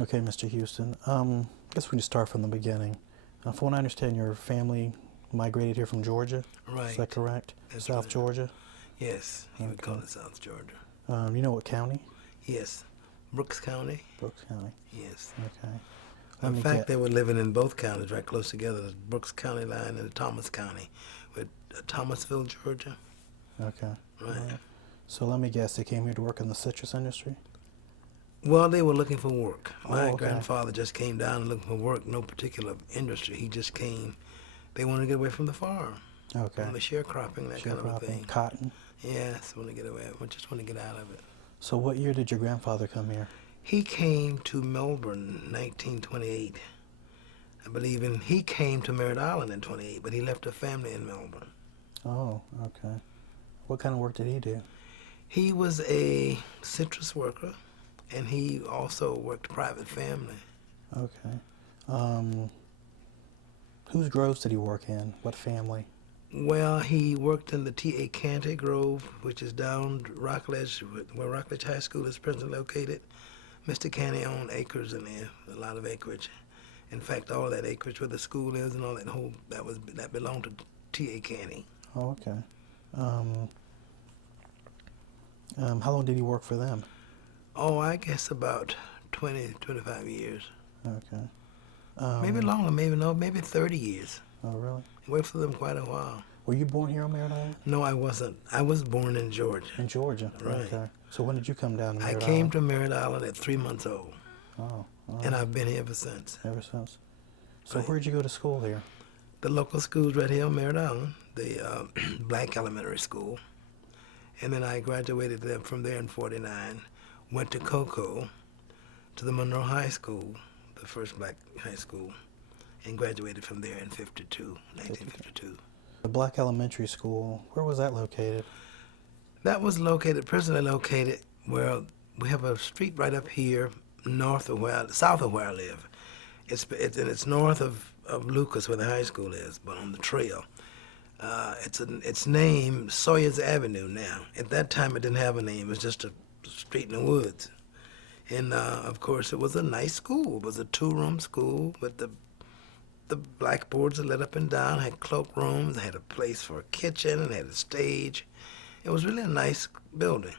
Okay, Mr. Houston. I guess we can start from the beginning. From what I understand, your family migrated here from Georgia. Is that Right. correct? That's South right. Georgia. Yes, you would call Okay. it South Georgia. You know what county? Yes. Brooks County. Brooks County. Yes. Okay. Let In me fact, get. they were living in both counties right close together, the Brooks County line and the Thomas County, with Thomasville, Georgia. Okay. Right. So let me guess. They came here to work in the citrus industry. Well, they were looking for work. My Oh, okay. grandfather just came down and looking for work, no particular industry. He just came. They wanted to get away from the farm, Okay. from the sharecropping, that kind of a Sharecropping, thing. cotton. Yes, want to get away. We just want to get out of it. So what year did your grandfather come here? He came to Melbourne in 1928. I believe he came to Merritt Island in 28, but he left a family in Melbourne. Oh, okay. What kind of work did he do? He was a citrus worker, and he also worked private family. Okay. Um, whose groves did he work in? What family? Well, he worked in the T.A. Canty Grove, which is down Rockledge, where Rockledge High School is presently located. Mr. Canty owned acres in there, a lot of acreage. In fact, all of that acreage where the school is and all that belonged to T.A. Canty. Oh, okay. How long did he work for them? Oh, I guess about 20, 25 years. Okay. Maybe longer, maybe 30 years. Oh, really? I worked for them quite a while. Were you born here on Merritt Island? No, I wasn't. I was born in Georgia. In Georgia? Right. Okay. So when did you come down to I Merritt came Island? to Merritt Island at 3 months old, Oh, and I've been here ever since. ever since. So Right. where'd you go to school here? The local schools right here on Merritt Island, the Black Elementary School, and then I graduated from there in 49, went to Cocoa, to the Monroe High School, the first black high school, and graduated from there in 1952. The Black Elementary School, where was that located? That was presently located where we have a street right up here, south of where I live. It's north of Lucas, where the high school is, but on the trail. It's named Sawyer's Avenue now. At that time, it didn't have a name. It was just a street in the woods. And of course, it was a nice school. It was a 2-room school with the blackboards that lit up and down, had cloakrooms, had a place for a kitchen, and had a stage. It was really a nice building.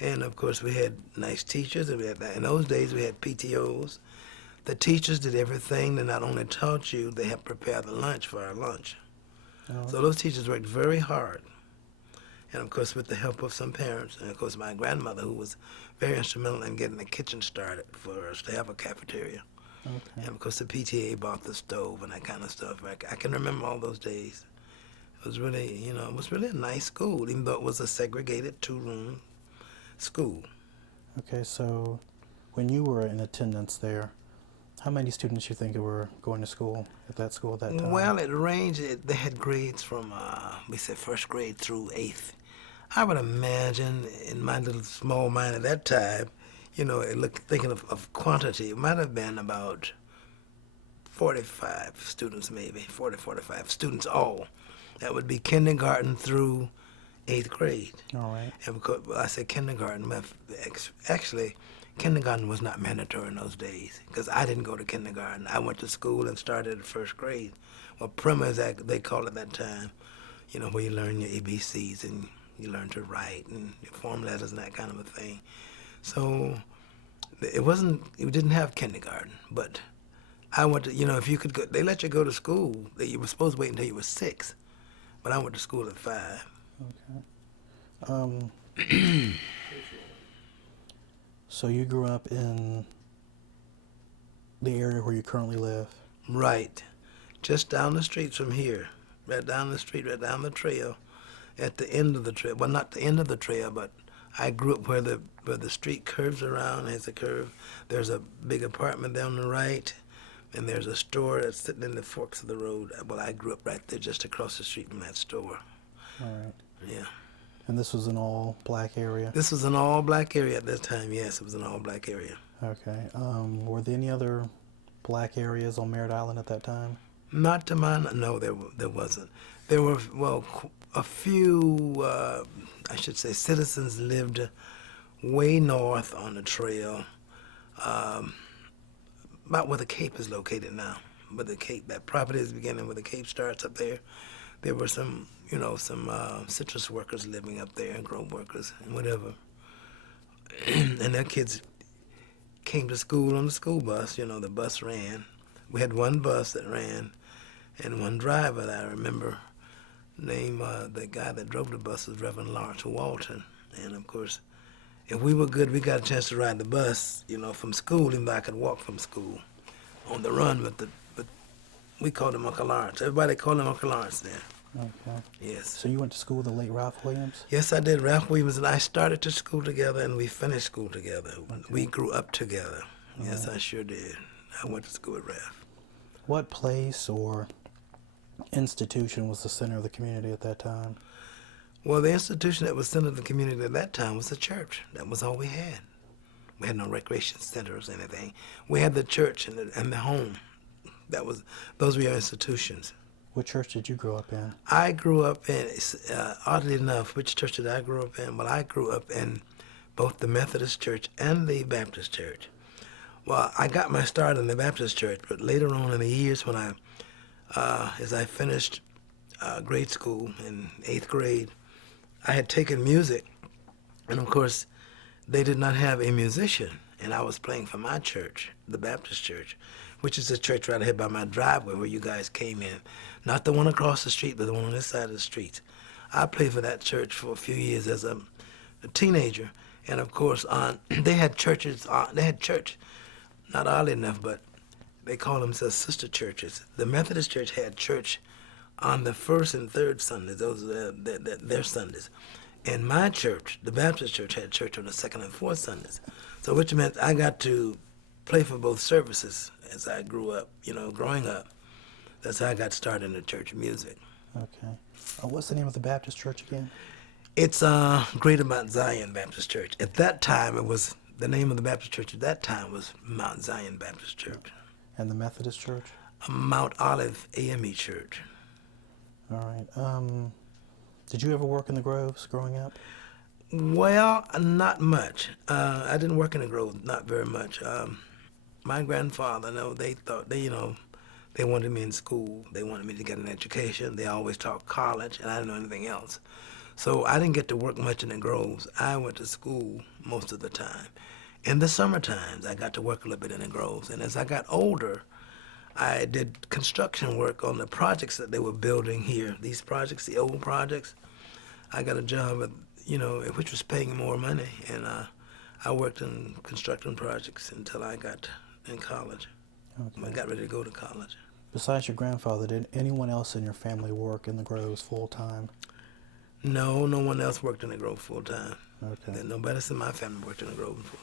And of course, we had nice teachers. And in those days, we had PTOs. The teachers did everything. They not only taught you, they helped prepare the lunch for our lunch. Oh, So those teachers worked very hard. And of course, with the help of some parents, and of course, my grandmother, who was very instrumental in getting the kitchen started for us to have a cafeteria. okay. And of course, the PTA bought the stove and that kind of stuff. I can remember all those days. It was really, it was really a nice school, even though it was a segregated 2-room school. Okay, so when you were in attendance there, how many students you think were going to school at that school at that time? Well, it ranged. They had grades from, we said, first grade through 8th. I would imagine, in my little small mind at that time, thinking of quantity, it might have been about 45 students, maybe 45 students all. That would be kindergarten through 8th grade. All right. And because I said kindergarten, actually, kindergarten was not mandatory in those days because I didn't go to kindergarten. I went to school and started at 1st grade. Well, primer, they called it that time, where you learn your ABCs and you learn to write and your form letters and that kind of a thing. So we didn't have kindergarten, but I went to, if you could go, they let you go to school. You were supposed to wait until you were 6, but I went to school at 5. Okay. So you grew up in the area where you currently live? Right. Just down the street from here. Right down the street, right down the trail. At the end of the trail. Well, not the end of the trail, but I grew up where the street curves around, has a curve. There's a big apartment there on the right, and there's a store that's sitting in the forks of the road. Well, I grew up right there just across the street from that store. All right. Yeah. And this was an all-black area? This was an all-black area at this time, yes. It was an all-black area. Okay. Were there any other black areas on Merritt Island at that time? Not to my no, there wasn't. There were a few, I should say, citizens lived way north on the trail. about where the Cape is located now. Where the Cape, that property is beginning where the Cape starts up there. There were some, some citrus workers living up there, and grove workers and whatever. And their kids came to school on the school bus. The bus ran. We had one bus that ran, and one driver that I remember. Name the guy that drove the bus was Reverend Lawrence Walton. And of course, if we were good, we got a chance to ride the bus, from school, even though I could walk from school on the run. But we called him Uncle Lawrence. Everybody called him Uncle Lawrence then. Okay. Yes. So you went to school with the late Ralph Williams? Yes, I did. Ralph Williams and I started to school together, and we finished school together. Okay. We grew up together. Yes, I sure did. I went to school with Ralph. What place or institution was the center of the community at that time? Well, the institution that was center of the community at that time was the church. That was all we had. We had no recreation centers or anything. We had the church and the home. Those were our institutions. What church did you grow up in? I grew up in, oddly enough, which church did I grow up in? Well, I grew up in both the Methodist church and the Baptist church. Well, I got my start in the Baptist church, but later on in the years when as I finished grade school in 8th grade, I had taken music, and of course, they did not have a musician, and I was playing for my church, the Baptist church, which is the church right ahead by my driveway where you guys came in. Not the one across the street, but the one on this side of the street. I played for that church for a few years as a teenager, and of course, they had church, not oddly enough, but they call themselves sister churches. The Methodist church had church on the first and third Sundays. Those are their Sundays. And my church, the Baptist church, had church on the second and fourth Sundays. So which meant I got to play for both services as I grew up, growing up. That's how I got started in the church music. Okay. What's the name of the Baptist church again? It's Greater Mount Zion Baptist Church. At that time, the name of the Baptist church at that time was Mount Zion Baptist Church. And the Methodist church? Mount Olive AME Church. All right. Did you ever work in the Groves growing up? Well, not much. I didn't work in the Grove, not very much. My grandfather, they wanted me in school. They wanted me to get an education. They always talked college, and I didn't know anything else. So I didn't get to work much in the Groves. I went to school most of the time. In the summer times, I got to work a little bit in the Groves. And as I got older, I did construction work on the projects that they were building here. These projects, the old projects. I got a job, which was paying more money. And I worked in construction projects until I got in college. Okay. I got ready to go to college. Besides your grandfather, did anyone else in your family work in the Groves full time? No, no one else worked in the Grove full time. Okay. Nobody else in my family worked in the Grove full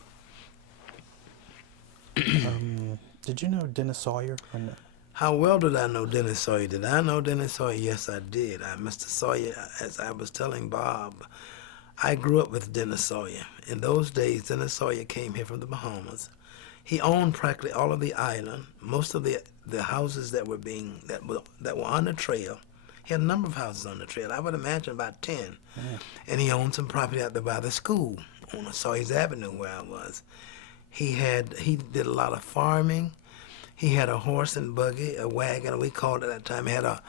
time. Did you know Dennis Sawyer? Or no? How well did I know Dennis Sawyer? Did I know Dennis Sawyer? Yes, I did. Mr. Sawyer, as I was telling Bob, I grew up with Dennis Sawyer. In those days, Dennis Sawyer came here from the Bahamas. He owned practically all of the island, most of the houses that were on the trail. He had a number of houses on the trail. I would imagine about 10. Yeah. And he owned some property out there by the school on Sawyer's Avenue where I was. He did a lot of farming. He had a horse and buggy, a wagon, we called it at that time. He had a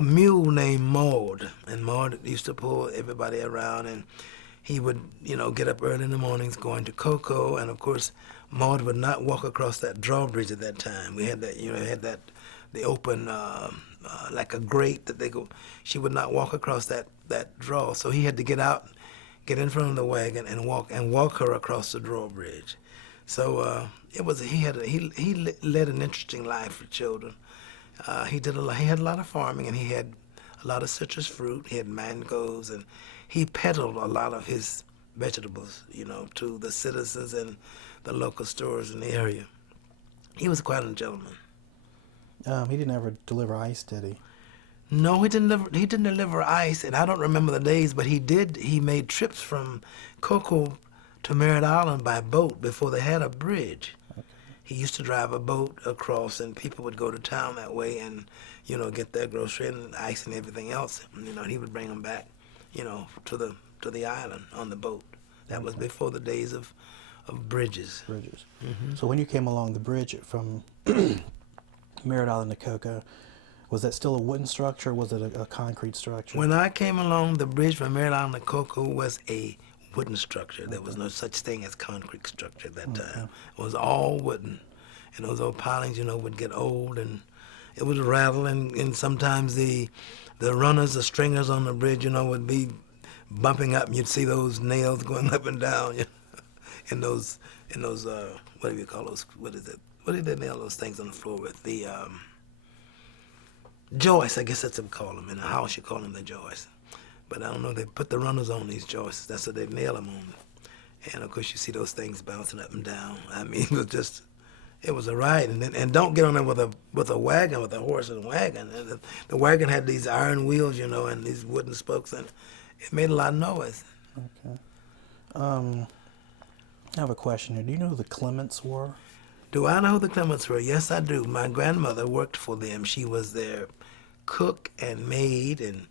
mule named Maud, and Maud used to pull everybody around, and he would, get up early in the mornings going to Cocoa, and of course, Maud would not walk across that drawbridge at that time. We had that, the open, like a grate that she would not walk across that draw, so he had to get out, get in front of the wagon and walk her across the drawbridge. So he led an interesting life for children. He had a lot of farming, and he had a lot of citrus fruit. He had mangoes, and he peddled a lot of his vegetables, to the citizens and the local stores in the area. He was quite a gentleman. He didn't ever deliver ice, did he? No, he didn't deliver ice, and I don't remember the days, but he did. He made trips from Cocoa to Merritt Island by boat before they had a bridge. Okay. He used to drive a boat across, and people would go to town that way and, get their grocery and ice and everything else. And he would bring them back, to the island on the boat. That was before the days of bridges. Bridges. Hmm. So when you came along the bridge from Merritt Island to Coca, was that still a wooden structure or was it a concrete structure? When I came along, the bridge from Merritt Island to Cocoa was a wooden structure. There was no such thing as concrete structure at that time. It was all wooden. And those old pilings, would get old and it would rattle, and sometimes the runners, the stringers on the bridge, would be bumping up, and you'd see those nails going up and down, in those, what do you call those, what is it? What do they nail those things on the floor with? The, joists, I guess that's what we call them. In a house, you call them the joists. But I don't know, they put the runners on these joists. That's what they nail them on. And, of course, you see those things bouncing up and down. I mean, it was a ride. And don't get on there with a wagon, with a horse and wagon. And the wagon had these iron wheels, and these wooden spokes, and it made a lot of noise. Okay. I have a question here. Do you know who the Clements were? Do I know who the Clements were? Yes, I do. My grandmother worked for them. She was their cook and maid and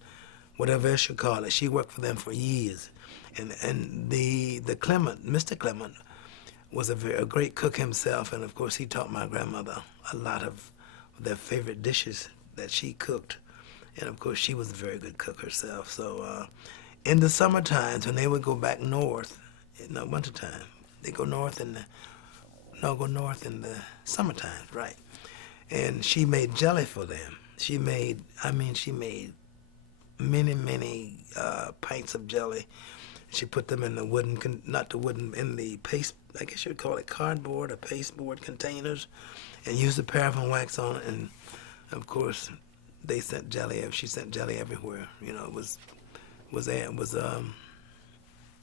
whatever else you call it. She worked for them for years. And the Clement, Mr. Clement, was a great cook himself. And, of course, he taught my grandmother a lot of their favorite dishes that she cooked. And, of course, she was a very good cook herself. So in the summer times, when they would go back north, wintertime, they go north go north in the summertime, right? And she made jelly for them. She made many pints of jelly. She put them in the in the paste, I guess you would call it cardboard or pasteboard containers, and used the paraffin wax on it. And of course, she sent jelly everywhere.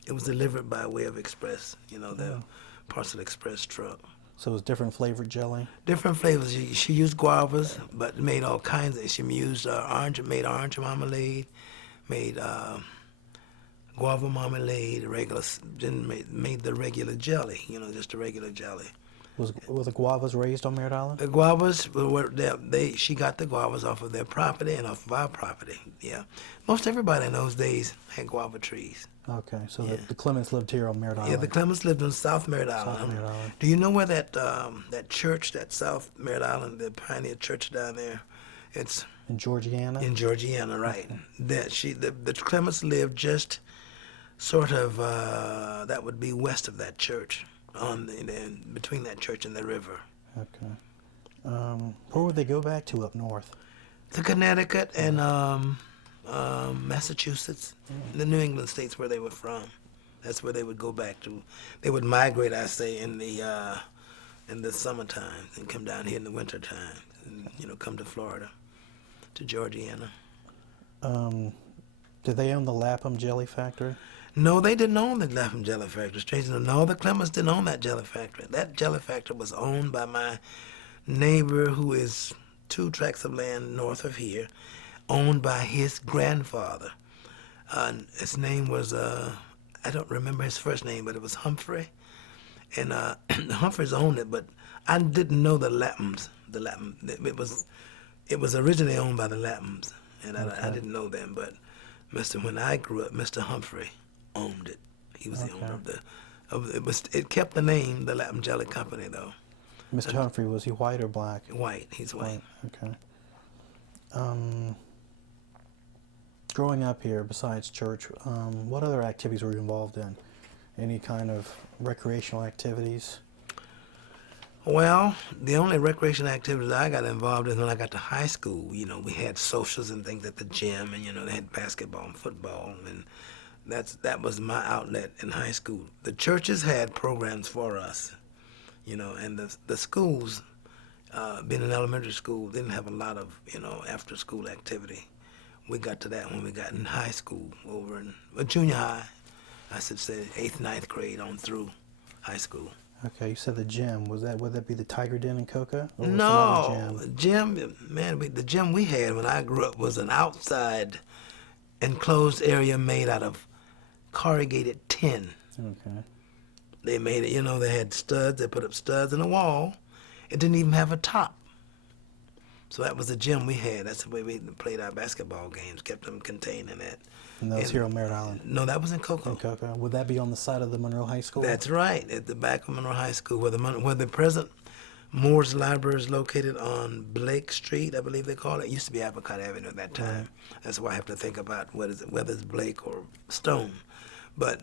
It was delivered by way of express. The parcel express truck. So it was different flavored jelly? Different flavors. She used guavas, but made all kinds of. She used orange marmalade, made guava marmalade, made the regular jelly. Just a regular jelly. Were the guavas raised on Merritt Island? The guavas she got the guavas off of their property and off of our property. Yeah, most everybody in those days had guava trees. Okay, so the Clements lived here on Merritt Island. Yeah, the Clements lived on South Merritt Island. South Merritt Island. Do you know where that church, that South Merritt Island, the Pioneer Church down there? It's in Georgiana. In Georgiana, right? Okay. The Clements lived just sort of that would be west of that church, between that church and the river. Okay. Where would they go back to up north? To Connecticut and Massachusetts, the New England states where they were from. That's where they would go back to. They would migrate, I say, in the summertime and come down here in the wintertime, and come to Florida, to Georgiana. Did they own the Lapham Jelly Factory? No, they didn't own the Lapham Jelly Factory. Strangely, no, the Clements didn't own that jelly factory. That jelly factory was owned by my neighbor, who is 2 tracts of land north of here, owned by his grandfather. His name was, I don't remember his first name, but it was Humphrey. And Humphreys owned it, but I didn't know the Laphams. It was originally owned by the Laphams, and I didn't know them. But when I grew up, Mr. Humphrey owned it. He was the owner it kept the name, the Lapham Jelly Company, though. Mr. Humphrey, was he white or black? White. He's white. Okay. Growing up here, besides church, what other activities were you involved in? Any kind of recreational activities? Well, the only recreational activities I got involved in when I got to high school, we had socials and things at the gym, and they had basketball and football, and that was my outlet in high school. The churches had programs for us, and the schools, being an elementary school, didn't have a lot of after school activity. We got to that when we got in high school, over in junior high, I should say 8th, 9th grade on through high school. Okay, you said the gym. Would that be the Tiger Den in Coca? Or was No, some other gym? The gym we had when I grew up was an outside enclosed area made out of corrugated tin. Okay. They made it, they had studs. They put up studs in the wall. It didn't even have a top. So that was the gym we had. That's the way we played our basketball games, kept them contained in that. And that was here on Merritt Island. No, that was in Cocoa. In Cocoa. Would that be on the side of the Monroe High School? That's right, at the back of Monroe High School, where the present Moore's Library is located on Blake Street, I believe they call it. It used to be Apricot Avenue at that time. Right. That's why I have to think about whether it's Blake or Stone. But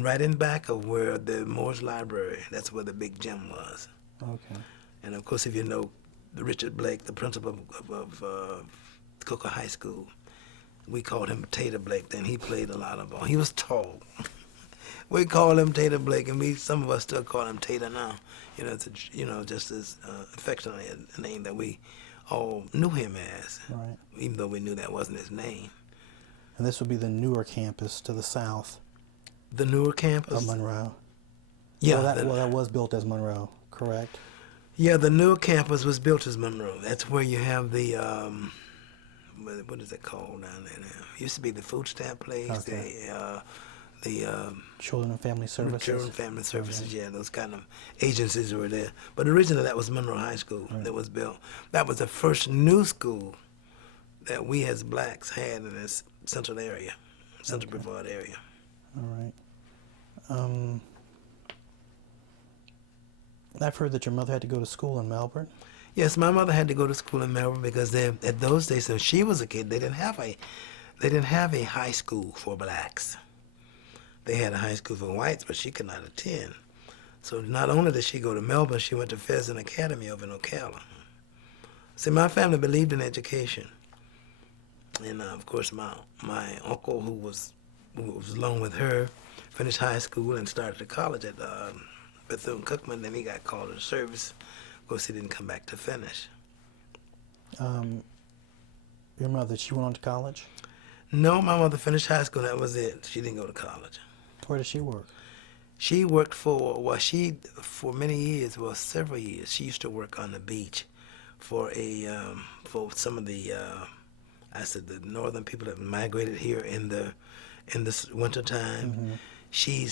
right in back of where the Moore's Library, that's where the big gym was. Okay. And of course, if you know Richard Blake, the principal of Cocoa High School, we called him Tater Blake. Then he played a lot of ball. He was tall. We call him Tater Blake, and some of us still call him Tater now. It's just as affectionately a name that we all knew him as, Right. even though we knew that wasn't his name. And this would be the newer campus to the south The newer campus. of Monroe. Yeah, Well, that was built as Monroe, correct? yeah. The newer campus was built as Monroe. That's where you have the what is it called down there now? It used to be the food stamp place. Okay. The Children and Family Services. Children and Family Services, yeah, those kind of agencies were there. But originally that was Monroe High School that was built. That was the first new school that we as blacks had in this central area, central Brevard area. All right. I've heard that your mother had to go to school in Melbourne. Yes, my mother had to go to school in Melbourne because at those days, when she was a kid, they didn't have a high school for blacks. They had a high school for whites, but she could not attend. So not only did she go to Melbourne, she went to Pheasant Academy over in Ocala. See, my family believed in education. And of course, my uncle, who was along with her, finished high school and started to college at Bethune-Cookman. Then he got called to service. Of course, he didn't come back to finish. Your mother, she went on to college? No, my mother finished high school. That was it. She didn't go to college. Where did she work? She worked for many years, several years. She used to work on the beach for some of the the northern people that migrated here in the winter time. Mm-hmm. She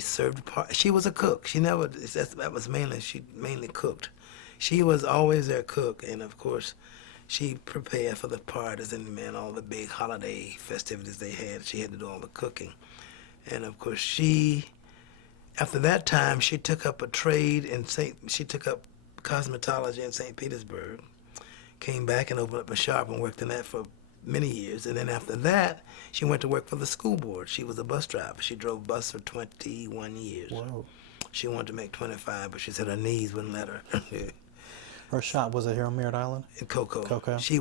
served she was a cook. She mainly cooked. She was always their cook, and of course she prepared for the parties and all the big holiday festivities they had. She had to do all the cooking. And of course after that time, she took up a trade she took up cosmetology in St. Petersburg, came back and opened up a shop and worked in that for many years. And then after that, she went to work for the school board. She was a bus driver. She drove bus for 21 years. Whoa. She wanted to make 25, but she said her knees wouldn't let her. Her shop, was it here on Merritt Island? In Cocoa. Cocoa. She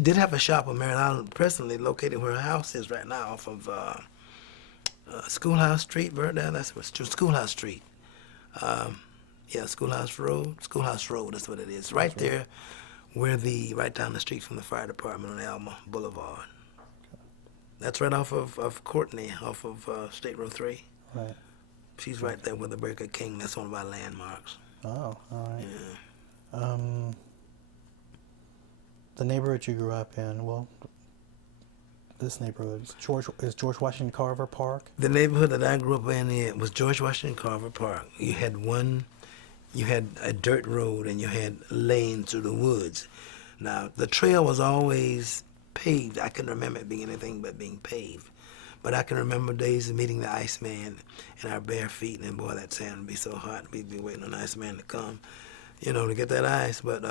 did have a shop on Merritt Island, presently located where her house is right now, off of Schoolhouse Street, that's what Schoolhouse Street. Schoolhouse Road. Schoolhouse Road, that's what it is. Right there, right down the street from the fire department on Alma Boulevard. Okay. That's right off of Courtney, off of State Road 3. Right. She's right there with the Burger King. That's one of our landmarks. Oh, all right. Yeah. The neighborhood you grew up in, well, this neighborhood is George Washington Carver Park. The neighborhood that I grew up in was George Washington Carver Park. You had a dirt road and you had lanes through the woods. Now the trail was always paved. I couldn't remember it being anything but being paved. But I can remember days of meeting the Iceman in our bare feet, and boy, that sand would be so hot. We'd be waiting on the Iceman to come, to get that ice. But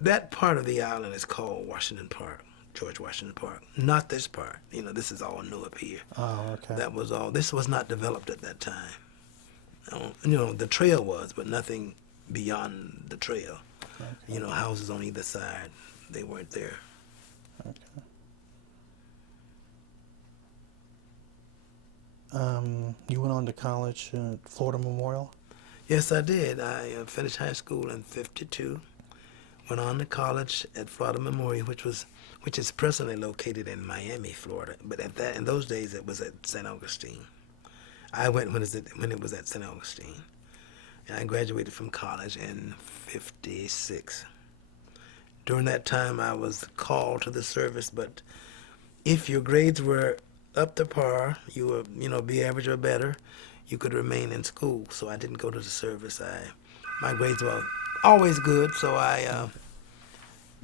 that part of the island is called Washington Park, George Washington Park. Not this part. This is all new up here. Oh, okay. This was not developed at that time. The trail was, but nothing beyond the trail. Okay. Houses on either side, they weren't there. Okay. You went on to college at Florida Memorial? Yes, I did. I finished high school in '52. Went on to college at Florida Memorial, which is presently located in Miami, Florida. But in those days, it was at St. Augustine. I went when it was at St. Augustine. And I graduated from college in '56. During that time, I was called to the service, but if your grades were up to par, you were, B average or better, you could remain in school. So I didn't go to the service. My grades were always good. So I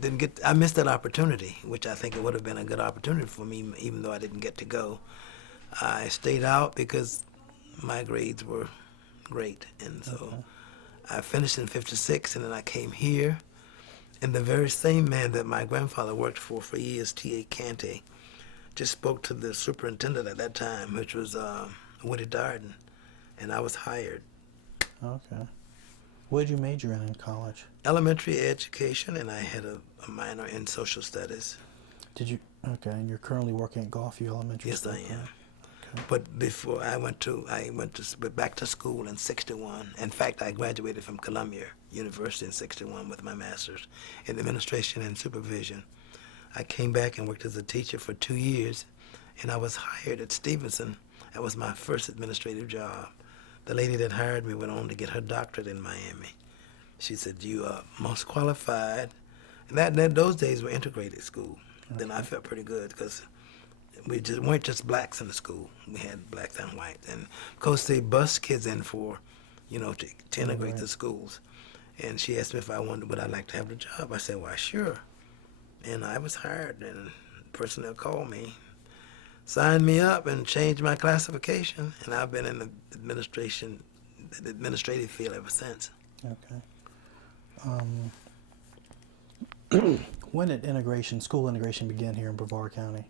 didn't get. I missed that opportunity, which I think it would have been a good opportunity for me, even though I didn't get to go. I stayed out because my grades were great, and so Okay. I finished in '56, and then I came here. And the very same man that my grandfather worked for years, T.A. Canty, just spoke to the superintendent at that time, which was Woody Darden, and I was hired. Okay. What did you major in college? Elementary education, and I had a minor in social studies. Did you? Okay, and you're currently working at Gulfview Elementary Yes, School. I am. correct? Okay. But before I went back to school in '61. In fact, I graduated from Columbia University in '61 with my master's in administration and supervision. I came back and worked as a teacher for 2 years, and I was hired at Stevenson. That was my first administrative job. The lady that hired me went on to get her doctorate in Miami. She said, "You are most qualified." And those days were integrated school. Then I felt pretty good because we just weren't just blacks in the school. We had blacks and whites, and of course they bus kids in for, to integrate Right. the schools. And she asked me if I wanted, would I like to have the job? I said, "Why, sure." And I was hired, and the person that called me signed me up and changed my classification, and I've been in the administrative field ever since. Okay. Um, when did school integration begin here in Brevard County?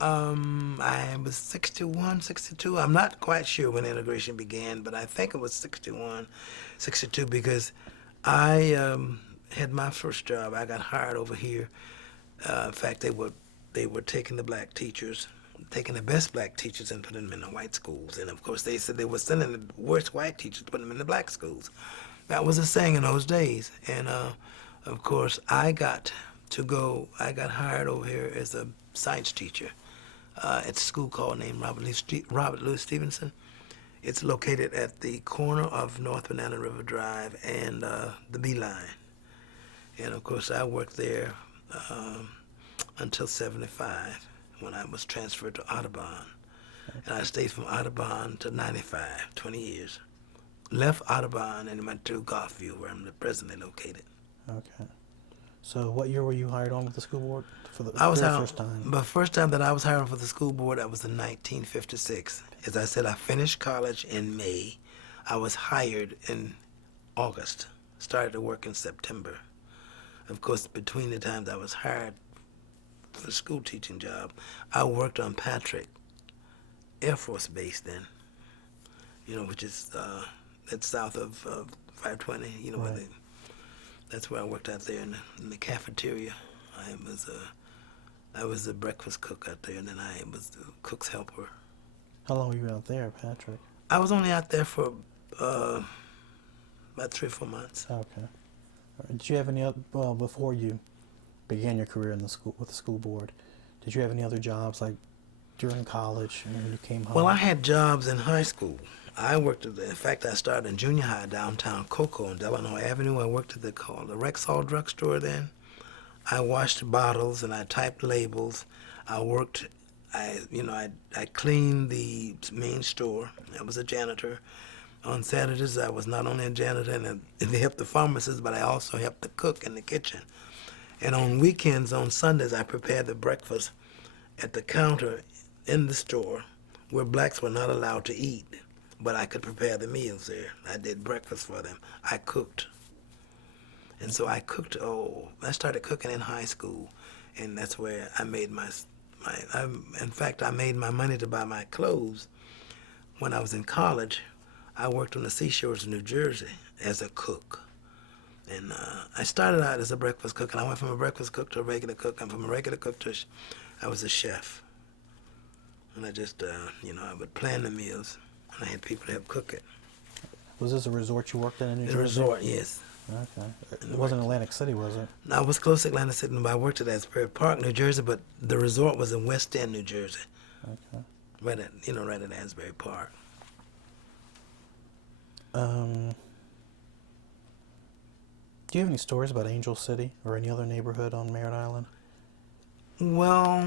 I was 61, 62. I'm not quite sure when integration began, but I think it was 61, 62 because I had my first job. I got hired over here. In fact, they were taking the black teachers, taking the best black teachers and putting them in the white schools. And of course, they said they were sending the worst white teachers, putting them in the black schools. That was a saying in those days. And of course, I got hired over here as a science teacher at a school called named Robert Louis Stevenson. It's located at the corner of North Banana River Drive and the B Line. And of course, I worked there until '75 when I was transferred to Audubon. And I stayed from Audubon to '95, 20 years. Left Audubon and went to Gulfview, where I'm presently located. Okay. So what year were you hired on with the school board for the I was very hired, first time? the first time that I was hired for the school board, that was in 1956. As I said, I finished college in May. I was hired in August, started to work in September. Of course, between the times I was hired for the school teaching job, I worked on Patrick Air Force Base then, which is that's south of 520, where Right. that's where I worked out there in the cafeteria. I was a breakfast cook out there, and then I was the cook's helper. How long were you out there, Patrick? I was only out there for about 3 or 4 months. Okay. All right. Did you have any other, well, before you began your career in the school with the school board, did you have any other jobs like during college and when you came home? Well, I had jobs in high school. In fact, I started in junior high downtown Cocoa on Delano Avenue. I worked at the Rexall drugstore then. I washed bottles and I typed labels. I cleaned the main store. I was a janitor. On Saturdays, I was not only a janitor and helped the pharmacist, but I also helped the cook in the kitchen. And on weekends, on Sundays, I prepared the breakfast at the counter in the store where blacks were not allowed to eat, but I could prepare the meals there. I did breakfast for them. I cooked. And so I started cooking in high school, and that's where I made in fact, I made my money to buy my clothes. When I was in college, I worked on the seashores of New Jersey as a cook. And I started out as a breakfast cook, and I went from a breakfast cook to a regular cook, and from a regular cook to I was a chef. And I just, I would plan the meals, and I had people to help cook it. Was this a resort you worked at in New Jersey? The resort, yes. Okay. It wasn't Atlantic City, was it? I was close to Atlantic City, but I worked at Asbury Park, New Jersey, but the resort was in West End, New Jersey, Okay. right at Asbury Park. Do you have any stories about Angel City or any other neighborhood on Merritt Island? Well,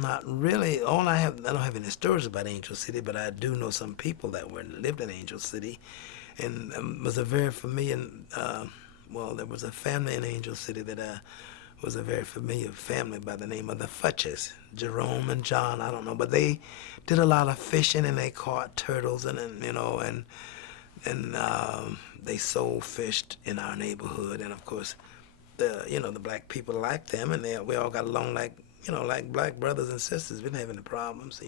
not really. I don't have any stories about Angel City, but I do know some people that lived in Angel City, and was a very familiar well, there was a family in Angel City that was a very familiar family by the name of the Futches, Jerome and John. I don't know, but they did a lot of fishing and they caught turtles and they soul fished in our neighborhood. And of course, the black people liked them, and we all got along like like black brothers and sisters. We didn't have any problems,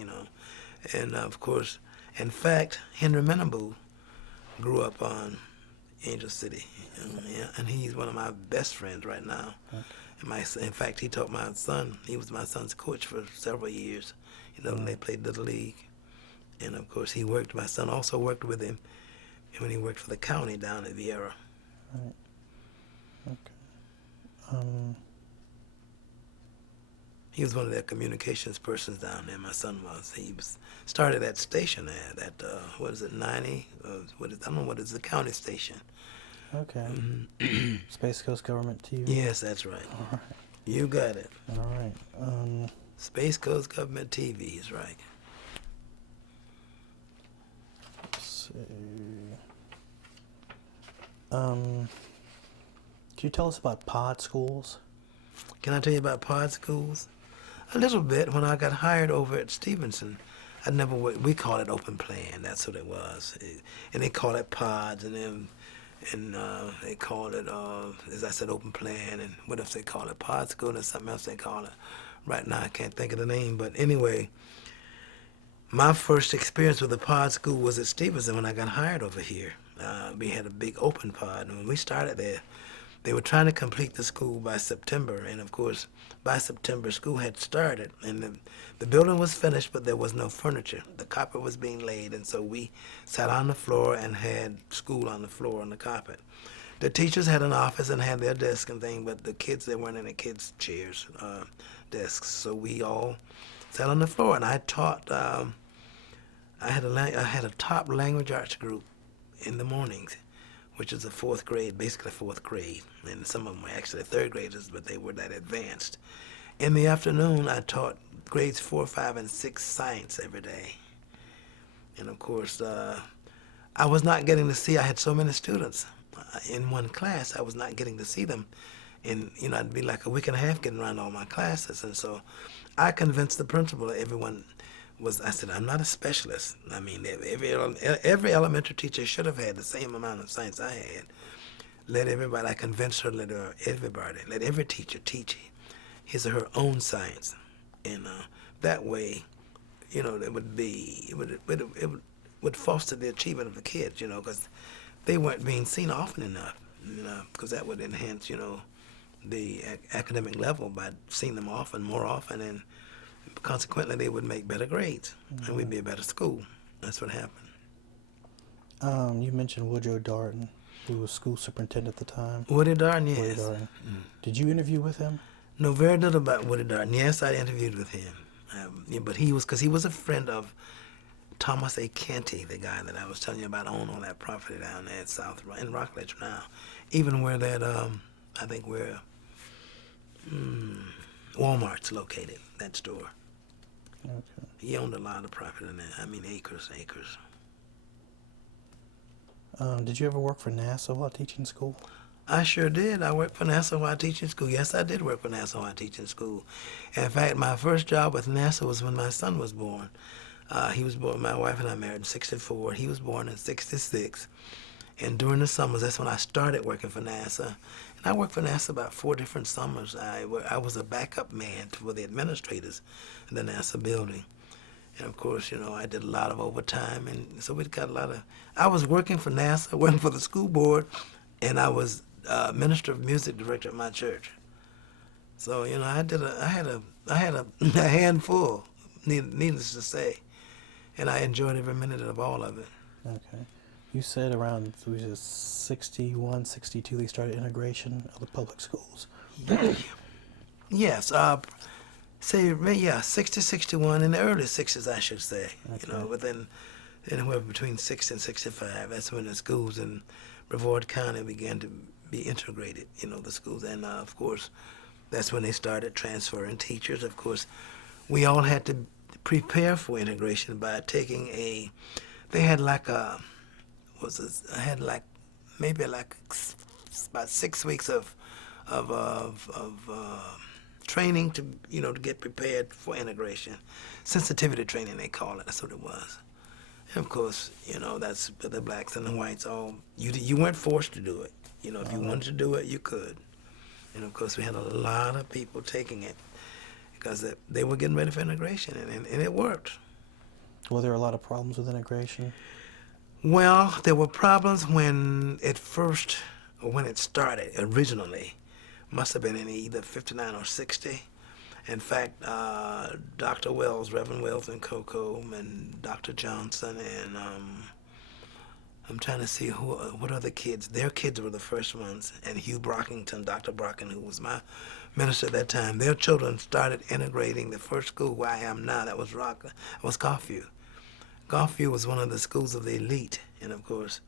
And of course, in fact, Henry Menaboo grew up on Angel City, yeah, and he's one of my best friends right now. Okay. In fact, he taught my son. He was my son's coach for several years. When they played Little League, and of course, my son also worked with him when he worked for the county down at Vieira. Right. Okay. He was one of their communications persons down there. My son was. He started that station there. That what is it, 90? I don't know what is the county station. Okay. Space Coast Government TV. Yes, that's right. All right. You got it. All right. Space Coast Government TV is right. Let's see. Can you tell us about pod schools? Can I tell you about pod schools? A little bit. When I got hired over at Stevenson, we call it open plan. That's what it was. And they call it pods, and they call it, as I said, open plan. And what if they call it pod school? There's something else they call it. Right now, I can't think of the name. But anyway, my first experience with a pod school was at Stevenson when I got hired over here. We had a big open pod, and when we started there, they were trying to complete the school by September, and of course, by September, school had started, and the building was finished, but there was no furniture. The carpet was being laid, and so we sat on the floor and had school on the floor on the carpet. The teachers had an office and had their desk and thing, but the kids, there weren't any kids' chairs, desks, so we all sat on the floor, and I taught. I had a top language arts group in the mornings, which is basically fourth grade. And some of them were actually third graders, but they were that advanced. In the afternoon, I taught grades 4, 5, and 6 science every day. And of course, I was not getting to see, I had so many students in one class, I was not getting to see them. And, I'd be like a week and a half getting around all my classes. And so I convinced the principal that I said, I'm not a specialist. I mean, every elementary teacher should have had the same amount of science I had. I convinced her, let every teacher teach his or her own science. And that way, it would foster the achievement of the kids, because they weren't being seen often enough, because that would enhance, the academic level by seeing them more often, and consequently, they would make better grades, and we'd be a better school. That's what happened. You mentioned Woodrow Darden, who was school superintendent at the time. Woody Darden, yes. Woody Darden. Did you interview with him? No, very little about Woody Darden. Yes, I interviewed with him. But he was a friend of Thomas A. Canty, the guy that I was telling you about, owned all that property down there in Rockledge now. Even where that, I think where Walmart's located, that store. Okay. He owned a lot of property in there. I mean, acres. Did you ever work for NASA while teaching school? I sure did. I worked for NASA while teaching school. Yes, I did work for NASA while teaching school. In fact, my first job with NASA was when my son was born. He was born, my wife and I married in 1964. He was born in 1966. And during the summers, that's when I started working for NASA. And I worked for NASA about 4 different summers. I was a backup man for the administrators in the NASA building. And of course, I did a lot of overtime. And so we got a lot of, I was working for NASA, working for the school board, and I was minister of music director at my church. So, I had a handful, needless to say. And I enjoyed every minute of all of it. Okay. You said around 61, 62, they started integration of the public schools. Yes, 60, 61, in the early 60s, I should say. Okay. Within anywhere between 60 and 65, that's when the schools in Brevard County began to be integrated, the schools. And of course, that's when they started transferring teachers. Of course, we all had to prepare for integration by taking they had like maybe like about 6 weeks of training to to get prepared for integration, sensitivity training they call it. That's what it was. And of course, that's the blacks and the whites all. You weren't forced to do it. If you wanted to do it, you could. And of course, we had a lot of people taking it because they were getting ready for integration, and it worked. Were there a lot of problems with integration? Well, there were problems when it started originally. Must have been in either 59 or 60. In fact, Dr. Wells, Reverend Wells and Coco, and Dr. Johnson, and I'm trying to see what other kids. Their kids were the first ones, and Hugh Brockington, Dr. Brocken, who was my minister at that time. Their children started integrating. The first school where I am now, that was Garfield. Garfield was one of the schools of the elite, and of course,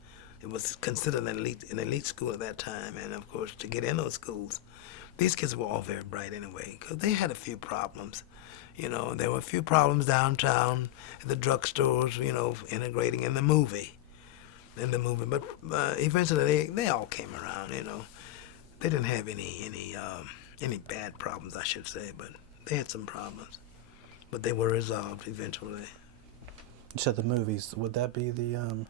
it was considered an elite school at that time. And of course, to get in those schools, these kids were all very bright anyway, because they had a few problems. There were a few problems downtown at the drugstores, integrating in the movie. But eventually they all came around. They didn't have any bad problems, I should say, but they had some problems. But they were resolved eventually. You said the movies. Would that be the old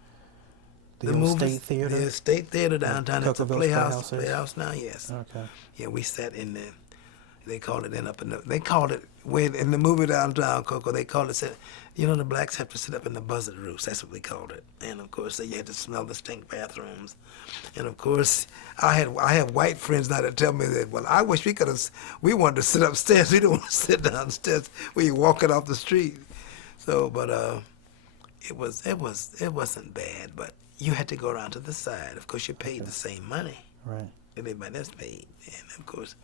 movies, State Theater? The State Theater downtown. It's a Playhouse. Playhouse now, yes. Okay. Yeah, we sat in the. They called it they called it in the movie downtown, Coco. They called it. The blacks have to sit up in the buzzard roost. That's what we called it. And of course, you had to smell the stink bathrooms. And of course, I have white friends now that tell me that. Well, I wish we wanted to sit upstairs. We didn't want to sit downstairs when you're walking off the street. So, but it wasn't bad. But you had to go around to the side. Of course, you paid the same money. Right. Everybody else paid. And of course,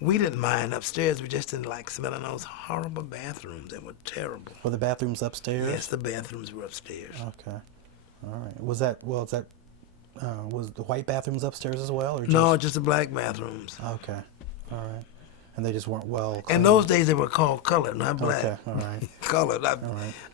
we didn't mind upstairs. We just didn't like smelling those horrible bathrooms. They were terrible. Were the bathrooms upstairs? Yes, the bathrooms were upstairs. Okay. All right. Was the white bathrooms upstairs as well, or No, just the black bathrooms. Okay. All right. And they just weren't well cleaned? In those days, they were called colored, not black. Okay. All right. Colored. All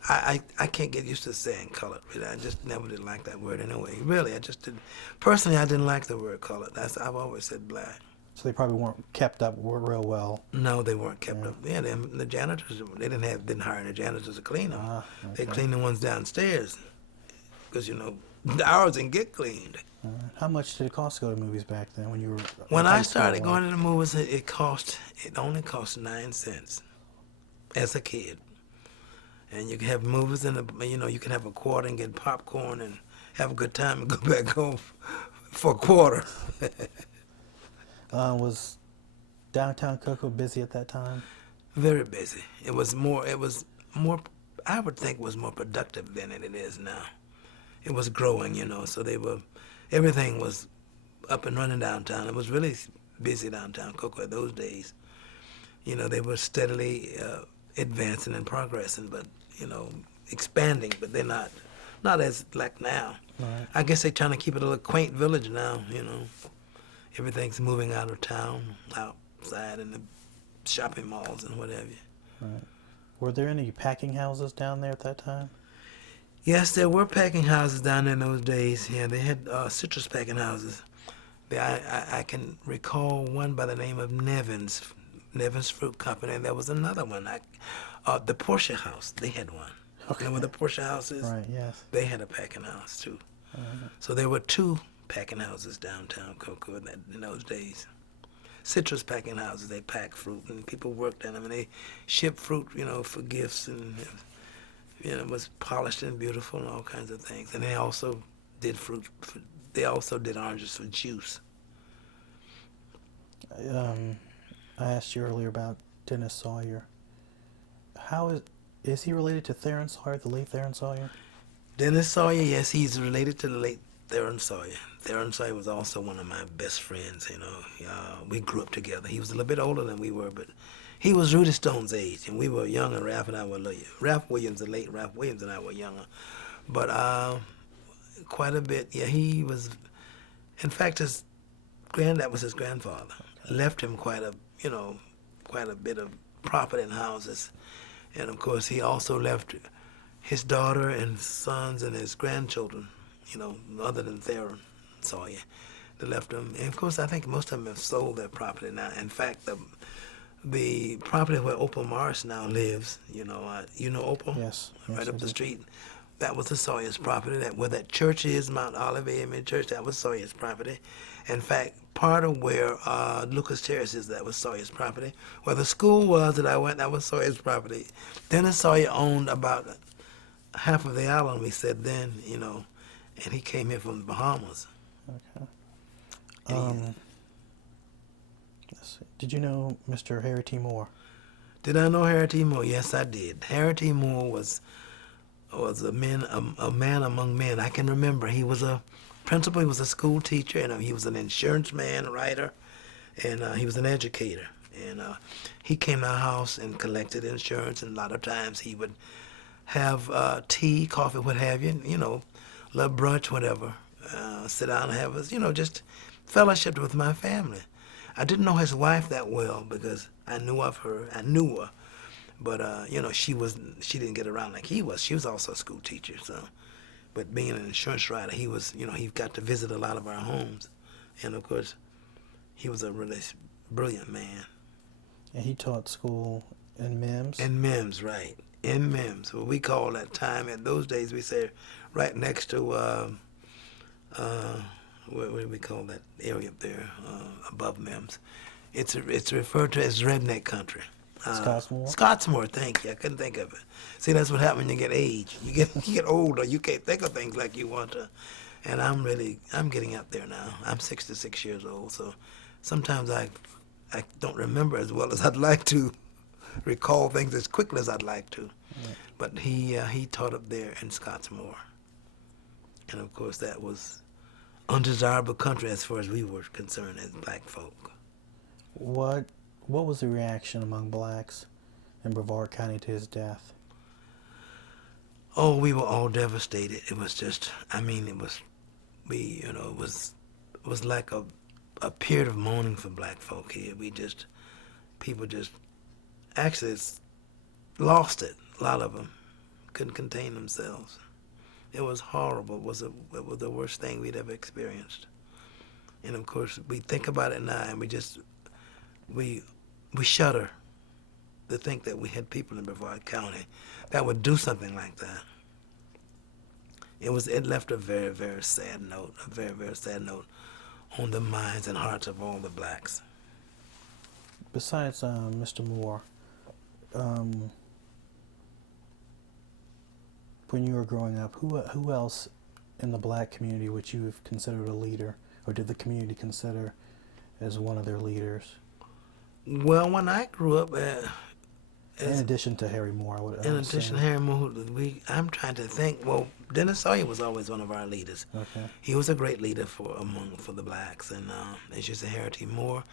right. I can't get used to saying colored. Really. I just never did like that word anyway. Really, I just didn't. Personally, I didn't like the word colored. I've always said black. So they probably weren't kept up real well. No, they weren't kept up. Yeah, the janitors, they didn't hire the janitors to clean them. Okay. They cleaned the ones downstairs because ours didn't get cleaned. How much did it cost to go to movies back then when you were? When I started going to the movies, it only cost 9 cents as a kid. And you can have movies you can have a quarter and get popcorn and have a good time and go back home for a quarter. Was downtown Cocoa busy at that time? Very busy. It was more, I would think it was more productive than it is now. It was growing, so everything was up and running downtown. It was really busy downtown Cocoa in those days. They were steadily advancing and progressing, but, expanding, but they're not as like now. Right. I guess they're trying to keep it a little quaint village now, Everything's moving out of town, outside in the shopping malls and what have you. Right. Were there any packing houses down there at that time? Yes, there were packing houses down there in those days. Yeah, they had citrus packing houses. I can recall one by the name of Nevin's Fruit Company, and there was another one. The Porsche House, they had one. Okay. Remember the Porsche houses? Right, yes. They had a packing house, too. So there were 2 packing houses downtown Cocoa in those days. Citrus packing houses, they pack fruit, and people worked in them, and they shipped fruit, for gifts, and it was polished and beautiful and all kinds of things. And they also did they also did oranges for juice. I asked you earlier about Dennis Sawyer. Is he related to Theron Sawyer, the late Theron Sawyer? Dennis Sawyer, yes, he's related to the late Theron Sawyer. Theron Sawyer was also one of my best friends, we grew up together. He was a little bit older than we were, but he was Rudy Stone's age, and we were younger. Ralph and I were little. Ralph Williams, the late Ralph Williams, and I were younger. But quite a bit, yeah, he was, in fact, that was his grandfather. Left him quite a bit of property and houses. And of course, he also left his daughter and sons and his grandchildren, other than Theron Sawyer. They left them, and of course, I think most of them have sold their property now. In fact, the property where Opal Morris now lives, you know Opal, Yes. right Yes, up I the do. street. That was the Sawyer's property. That where that church is, Mount Olive AME Church, that was Sawyer's property. In fact, part of where Lucas Terrace is, that was Sawyer's property. Where the school was that I went, that was Sawyer's property. Dennis Sawyer owned about half of the island, we said then, and he came here from the Bahamas. Okay. And Let's see. Did you know Mr. Harry T. Moore? did I know Harry T. Moore? Yes, I did. Harry T. Moore was a man among men. I can remember he was a principal, he was a school teacher, and he was an insurance man, writer, and he was an educator. And he came to our house and collected insurance, and a lot of times he would have tea, coffee, what have you, little brunch, whatever. Sit down and have us, just fellowship with my family. I didn't know his wife that well because I knew of her. I knew her, but she didn't get around like he was. She was also a school teacher, so. But being an insurance writer, he was, he got to visit a lot of our homes, and of course, he was a really brilliant man. And he taught school in Mims? In Mims, right? In Mims, what we call that time. In those days, we say right next to what do we call that area up there above Mims? It's referred to as redneck country. Scottsmore? Scottsmore, thank you. I couldn't think of it. See, that's what happens when you get age. You get older. You can't think of things like you want to. And I'm getting up there now. I'm 66 years old, so sometimes I don't remember as well as I'd like to, recall things as quickly as I'd like to. Yeah. But he taught up there in Scottsmore, and of course that was undesirable country as far as we were concerned as black folk. What was the reaction among blacks in Brevard County to his death? Oh, we were all devastated. It was just, it was like a period of mourning for black folk here. People just actually lost it. A lot of them couldn't contain themselves. It was horrible. It was the worst thing we'd ever experienced. And of course, we think about it now, and we shudder to think that we had people in Brevard County that would do something like that. It left a very, very sad note, on the minds and hearts of all the blacks. Besides Mr. Moore, when you were growing up, who else in the black community would you have considered a leader, or did the community consider as one of their leaders? Well, when I grew up, In addition to Harry Moore, I would in addition to Harry Moore, I'm trying to think. Well, Dennis Sawyer was always one of our leaders. Okay. He was a great leader for the blacks, and as you said, Harry T. Moore.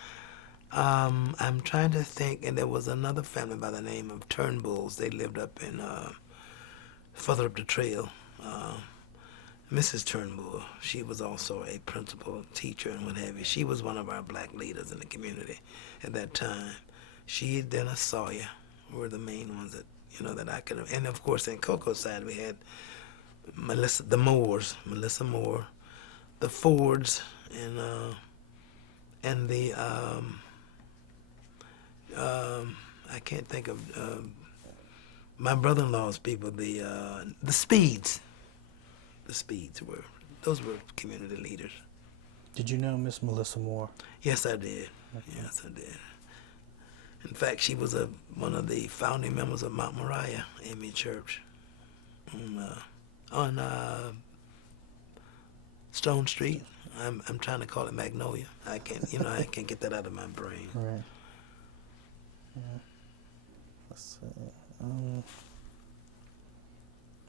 I'm trying to think, and there was another family by the name of Turnbulls. They lived up in further up the trail. Mrs. Turnbull, she was also a principal teacher and what have you. She was one of our black leaders in the community at that time. She and Dennis Sawyer were the main ones that I could have. And of course, in Coco's side, we had Melissa Moore, the Fords, and the I can't think of my brother-in-law's people, the Speeds. The Speeds were community leaders. Did you know Miss Melissa Moore? Yes, I did. Okay. Yes, I did. In fact, she was one of the founding members of Mount Moriah AME Church on Stone Street. I'm trying to call it Magnolia. I can't get that out of my brain. Right. Yeah. Let's see.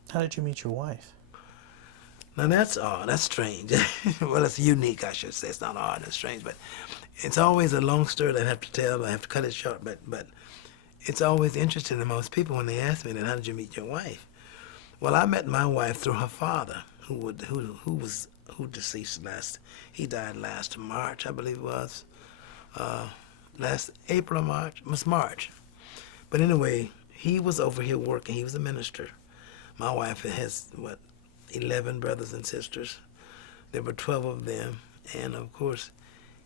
How did you meet your wife? Now that's odd. That's strange. Well, it's unique, I should say. It's not odd. It's strange, but it's always a long story that I have to tell. I have to cut it short, but it's always interesting to most people when they ask me, "Then how did you meet your wife?" Well, I met my wife through her father, who deceased last. He died last March, I believe it was. Last April or March. It was March. But anyway, he was over here working. He was a minister. My wife has 11 brothers and sisters. There were 12 of them, And of course,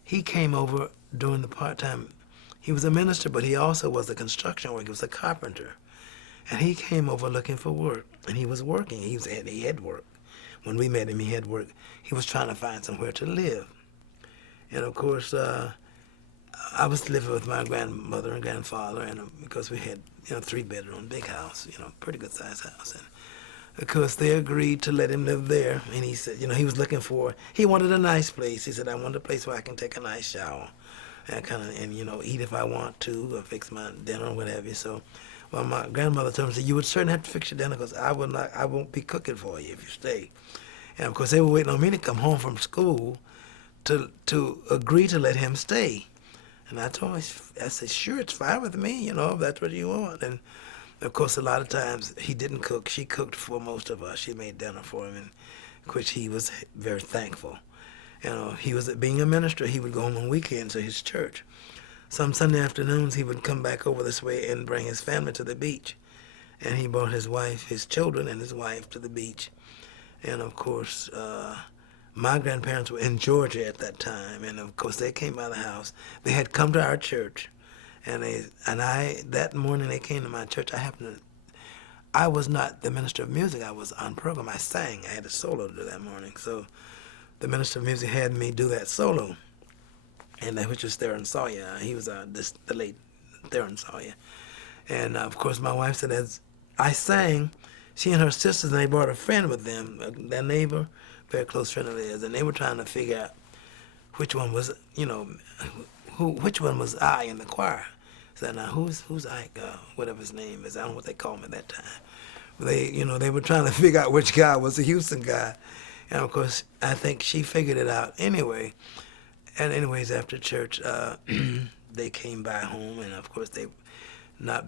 he came over during the part-time. He was a minister, but he also was a construction worker. He was a carpenter. And he came over looking for work, and he was working. He had work. When we met him, he had work. He was trying to find somewhere to live. And of course, I was living with my grandmother and grandfather, and because we had, 3-bedroom, big house, pretty good sized house. And of course, they agreed to let him live there. And he said, he was looking for, he wanted a nice place. He said, I want a place where I can take a nice shower and eat if I want to, or fix my dinner or whatever. So, well, my grandmother told me, you would certainly have to fix your dinner because I won't be cooking for you if you stay. And of course, they were waiting on me to come home from school to agree to let him stay. And I told him, I said, sure, it's fine with me, if that's what you want. And of course, a lot of times he didn't cook. She cooked for most of us. She made dinner for him, and which he was very thankful. He was being a minister. He would go home on weekends to his church. Some Sunday afternoons, he would come back over this way and bring his family to the beach. And he brought his children and his wife to the beach. And of course, my grandparents were in Georgia at that time. And of course, they came by the house. They had come to our church. And that morning they came to my church. I was not the minister of music. I was on program. I sang. I had a solo to do that morning. So the minister of music had me do that solo, and which was Theron Sawyer. He was the late Theron Sawyer. And of course, my wife said, as I sang, she and her sisters, and they brought a friend with them, their neighbor, very close friend of theirs, and they were trying to figure out which one was, which one was I in the choir. So now who's Ike, whatever his name is. I don't know what they called me at that time. They were trying to figure out which guy was the Houston guy. And of course, I think she figured it out anyway. And anyways, after church, they came by home, and of course, they not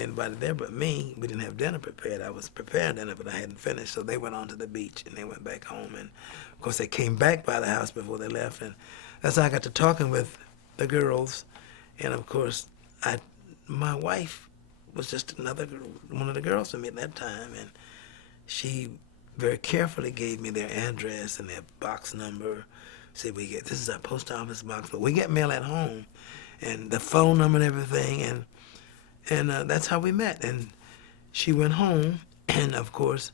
anybody there but me, we didn't have dinner prepared. I was preparing dinner, but I hadn't finished. So they went on to the beach, and they went back home. And of course, they came back by the house before they left. And that's how I got to talking with the girls. And of course, my wife was just one of the girls for me at that time, and she very carefully gave me their address and their box number. Said, this is our post office box, but we get mail at home, and the phone number and everything, and that's how we met. And she went home, and of course,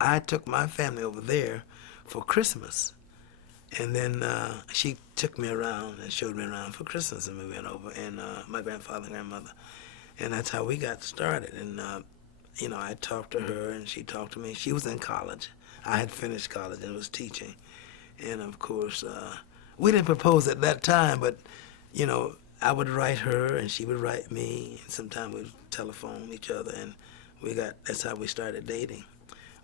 I took my family over there for Christmas. And then she took me around and showed me around for Christmas, and we went over, and my grandfather and grandmother. And that's how we got started. And, I talked to her, and she talked to me. She was in college. I had finished college and was teaching. And, of course, we didn't propose at that time, but, I would write her, and she would write me. And sometimes we'd telephone each other, and that's how we started dating.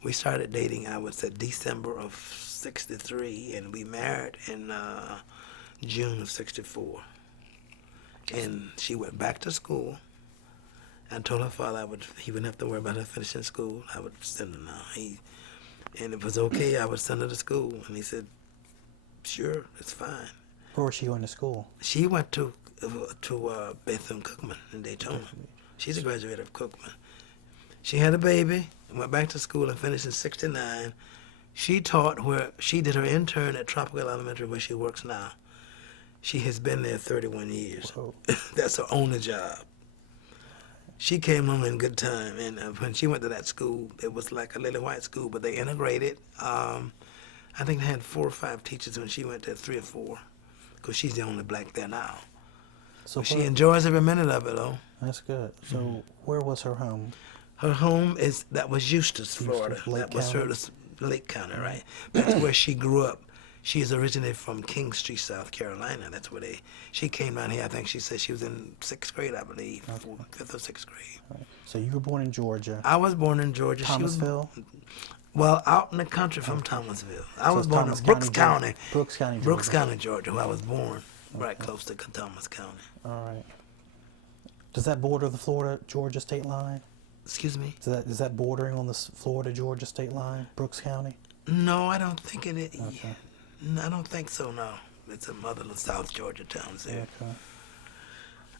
We started dating, I would say, December of '63, and we married in June of '64. And she went back to school. I told her father he wouldn't have to worry about her finishing school. I would send her now. And if it was okay, I would send her to school. And he said, sure, it's fine. Where was she going to school? She went to Bethune Cookman in Daytona. She's a graduate of Cookman. She had a baby and went back to school and finished in '69. She did her intern at Tropical Elementary, where she works now. She has been there 31 years. Whoa. That's her only job. She came home in good time, and when she went to that school, it was like a lily white school, but they integrated. I think they had 4 or 5 teachers when she went there, 3 or 4, because she's the only black there now. So she enjoys every minute of it, though. That's good. So where was her home? Her home was Eustis, Florida. That was her Lake County, right? That's where she grew up. She is originally from King Street, South Carolina. That's where she came down here. I think she said she was in 6th grade, I believe, okay. 5th or 6th grade. Right. So you were born in Georgia. I was born in Georgia. Thomasville? Well, out in the country from Thomasville. I was born in Brooks County. Brooks County, Georgia. Brooks County, Georgia, where I was born, right close to Thomas County. All right. Does that border the Florida-Georgia state line? Excuse me? Is that bordering on the Florida-Georgia state line, Brooks County? No, I don't think it is. Okay. No, I don't think so, no. It's a motherless South Georgia town there. Okay.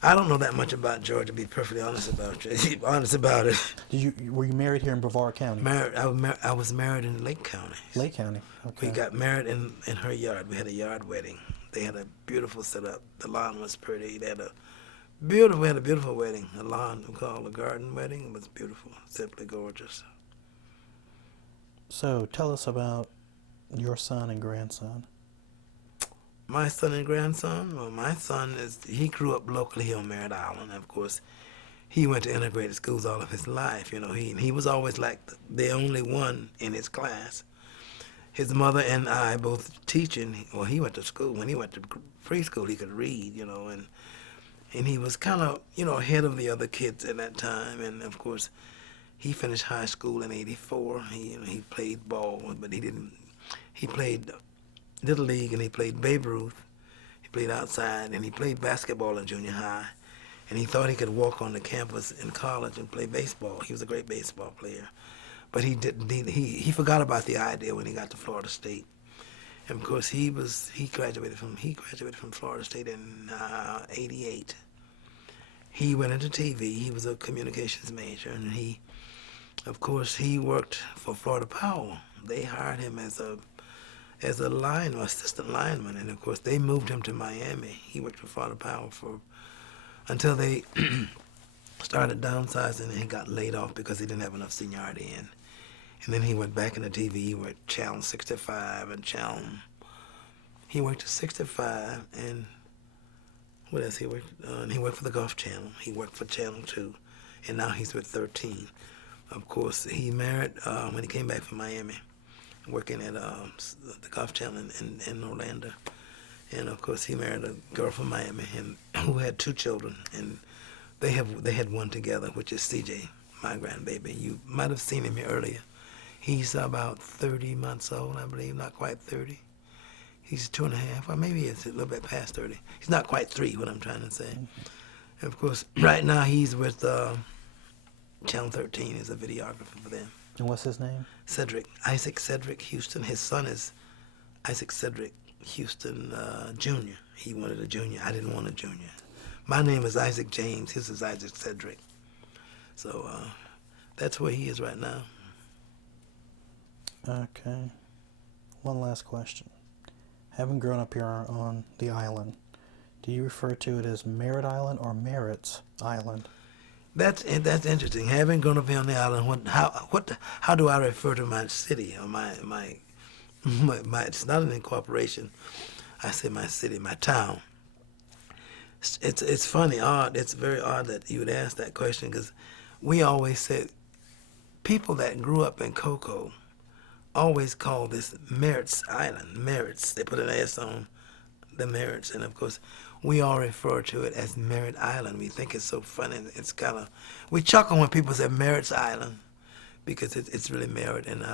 I don't know that much about Georgia, to be perfectly honest about it. Were you married here in Brevard County? I was married in Lake County. Lake County. We Okay. got married in her yard. We had a yard wedding. They had a beautiful setup. The lawn was pretty. We had a beautiful wedding. A lawn we call a garden wedding. It was beautiful, simply gorgeous. So tell us about your son and grandson. My son and grandson. Well, my son he grew up locally here on Merritt Island. Of course, he went to integrated schools all of his life. You know, he was always like the only one in his class. His mother and I both teaching. Well, he went to school. When he went to preschool, he could read. You know, and he was kind of ahead of the other kids at that time. And of course, he finished high school in '84. He played ball, but he didn't. He played Little League and he played Babe Ruth. He played outside and he played basketball in junior high. And he thought he could walk on the campus in college and play baseball. He was a great baseball player. But he didn't. He forgot about the idea when he got to Florida State. And of course he graduated from Florida State in '88. He went into TV. He was a communications major, and he worked for Florida Power. They hired him as a assistant lineman, and of course they moved him to Miami. He worked for Florida Power until they started downsizing, and he got laid off because he didn't have enough seniority in. And then he went back into TV. He worked Channel 65 and he worked at 65, and what else he worked? And he worked for the Golf Channel. He worked for Channel 2, and now he's with 13. Of course, he married when he came back from Miami, working at the Golf Channel in Orlando. And of course, he married a girl from Miami and who had 2 children, and they had one together, which is CJ, my grandbaby. You might have seen him here earlier. He's about 30 months old, I believe, not quite 30. He's 2.5, or maybe it's a little bit past 30. He's not quite 3, what I'm trying to say. And of course, right now he's with Channel 13 as a videographer for them. And what's his name? Isaac Cedric Houston. His son is Isaac Cedric Houston Jr. He wanted a junior. I didn't want a junior. My name is Isaac James. His is Isaac Cedric. So that's where he is right now. Okay. One last question. Having grown up here on the island, do you refer to it as Merritt Island or Merritt's Island? That's interesting. Having grown up here on the island, how do I refer to my city or my it's not an incorporation. I say my city, my town. It's funny, odd. It's very odd that you would ask that question, because we always said people that grew up in Cocoa always call this Merritt's Island. Merritt's. They put an S on the Merritt's, and of course we all refer to it as Merritt Island. We think it's so funny. It's kind of, we chuckle when people say Merritt's Island, because it's really Merritt, and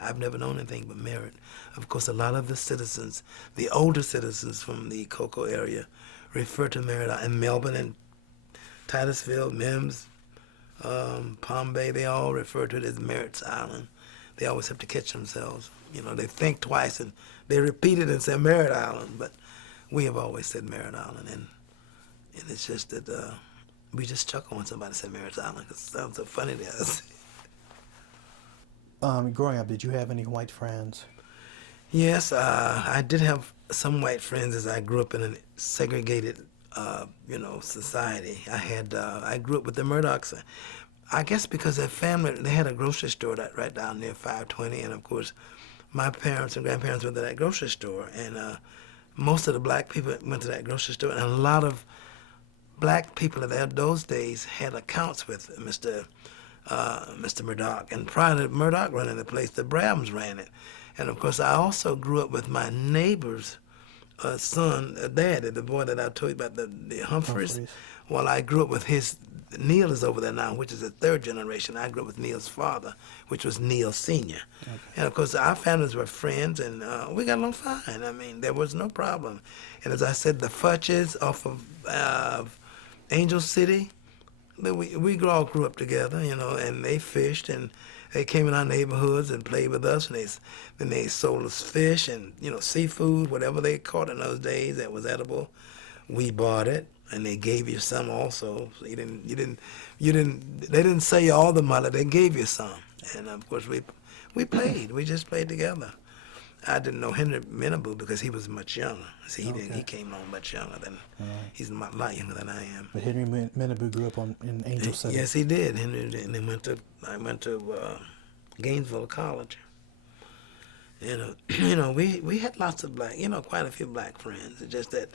I've never known anything but Merritt. Of course, a lot of the citizens, the older citizens from the Cocoa area, refer to Merritt Island. And Melbourne and Titusville, Mims, Palm Bay, they all refer to it as Merritt's Island. They always have to catch themselves. They think twice and they repeat it and say Merritt Island, but we have always said Merritt Island, and it's just that we just chuckle when somebody says Merritt Island because it sounds so funny to us. Growing up, did you have any white friends? Yes, I did have some white friends as I grew up in a segregated, society. I grew up with the Murdochs. I guess because their family, they had a grocery store right down near 520, and of course, my parents and grandparents went to that grocery store, and most of the black people went to that grocery store, and a lot of black people at those days had accounts with Mr. Murdoch, and prior to Murdoch running the place, the Browns ran it, and of course, I also grew up with my neighbor's son, dad, the boy that I told you about, the Humphreys. Well, I grew up with Neil is over there now, which is the 3rd generation. I grew up with Neil's father, which was Neil Sr. Okay. And of course, our families were friends, and we got along fine. I mean, there was no problem. And as I said, the Futches off of Angel City, we all grew up together, and they fished, and they came in our neighborhoods and played with us, and then they sold us fish and, seafood, whatever they caught in those days that was edible. We bought it, and they gave you some also. So they didn't sell you all the money. They gave you some, and of course we played. We just played together. I didn't know Henry Menaboo because he was much younger. See, he didn't. He came on much younger than. He's a lot younger than I am. But Henry Menaboo grew up in Angel City. Yes, he did. Henry did. And then I went to Gainesville College. We had lots of quite a few black friends. It's just that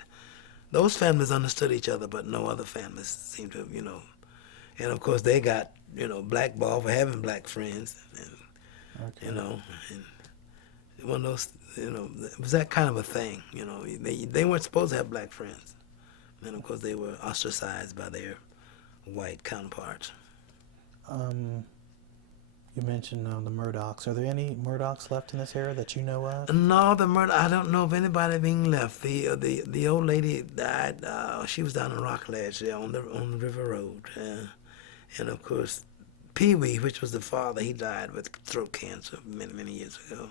those families understood each other, but no other families seemed to, And of course, they got, blackballed for having black friends, and one of those, it was that kind of a thing. They weren't supposed to have black friends, and of course, they were ostracized by their white counterparts. You mentioned the Murdochs. Are there any Murdochs left in this area that you know of? No, I don't know of anybody being left. The old lady died. She was down in Rockledge there on the River Road, and of course, Pee Wee, which was the father, he died with throat cancer many years ago.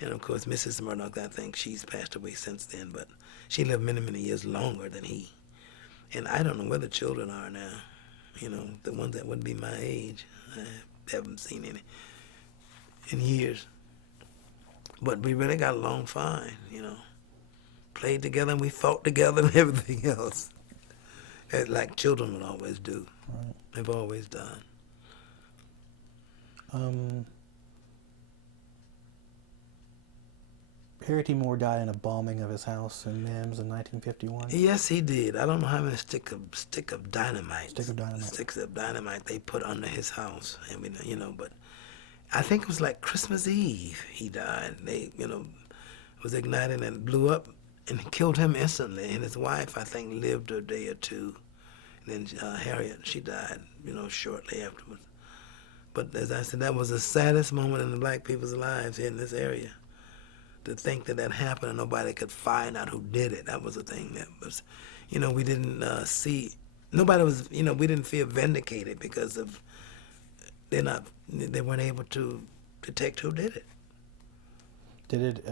And of course, Mrs. Murdoch, I think she's passed away since then, but she lived many years longer than he. And I don't know where the children are now. The ones that would be my age. I haven't seen any in years. But we really got along fine, Played together and we fought together and everything else. Like children would always do. Right. They've always done. Harry T. Moore died in a bombing of his house in Mims in 1951. Yes, he did. I don't know how many sticks of dynamite they put under his house, and but I think it was like Christmas Eve he died. They, was ignited and blew up and killed him instantly. And his wife, I think, lived a day or two. And then Harriet, she died, shortly afterwards. But as I said, that was the saddest moment in the black people's lives here in this area. To think that happened and nobody could find out who did it. That was the thing that was, we didn't see, nobody was, we didn't feel vindicated because of, they weren't able to detect who did it. Did it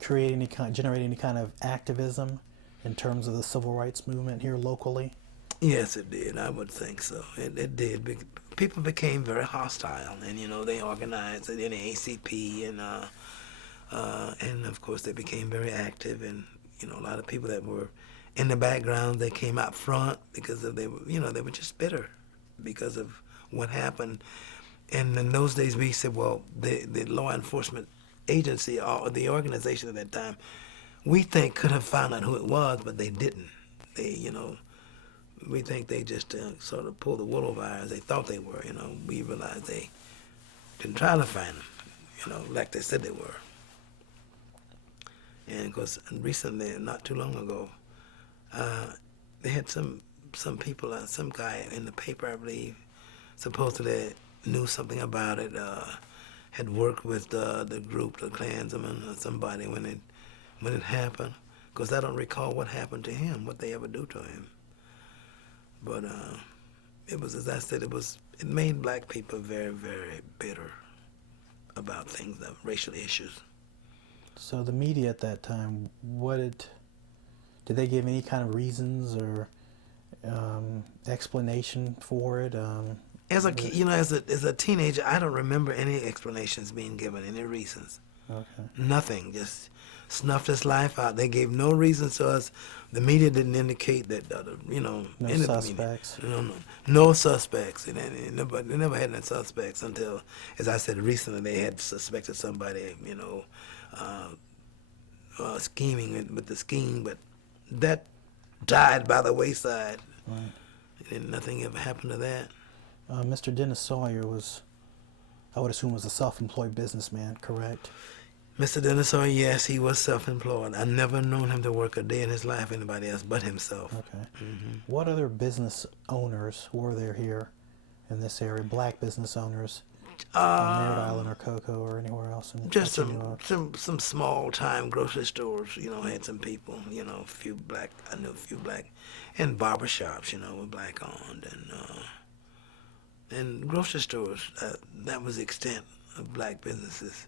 generate any kind of activism in terms of the civil rights movement here locally? Yes, it did. I would think so. It did. People became very hostile, and they organized in the ACP, and of course they became very active, and a lot of people that were in the background, they came out front because they were just bitter because of what happened. And in those days, we said, well, the law enforcement agency or the organization at that time, we think could have found out who it was, but they didn't. We think they just sort of pulled the wool over our eyes. They thought they were, We realized they didn't try to find them, like they said they were. And of course, recently, not too long ago, they had some people, some guy in the paper, I believe, supposedly knew something about it, had worked with the group, the Klansmen or somebody when it happened. Because I don't recall what happened to him, what they ever do to him. But it was, as I said, it made black people very, very bitter about things, racial issues. So the media at that time, did they give any kind of reasons or explanation for it? As a teenager, I don't remember any explanations being given, any reasons. Okay. Nothing, just snuffed his life out. They gave no reasons to us. The media didn't indicate that, No suspects. No suspects. They never had any suspects until, as I said, recently they had suspected somebody, scheming with the scheme, but that died by the wayside. Right. And nothing ever happened to that. Mr. Dennis Sawyer I would assume, was a self-employed businessman, correct? Mr. Dennis Sawyer, yes, he was self-employed. I never known him to work a day in his life, anybody else but himself. Okay. Mm-hmm. What other business owners were there here in this area? Black business owners on Merritt Island or Cocoa or anywhere else? Just some small-time grocery stores, had some people, I knew a few black, and barbershops, were black-owned, and grocery stores. That was the extent of black businesses,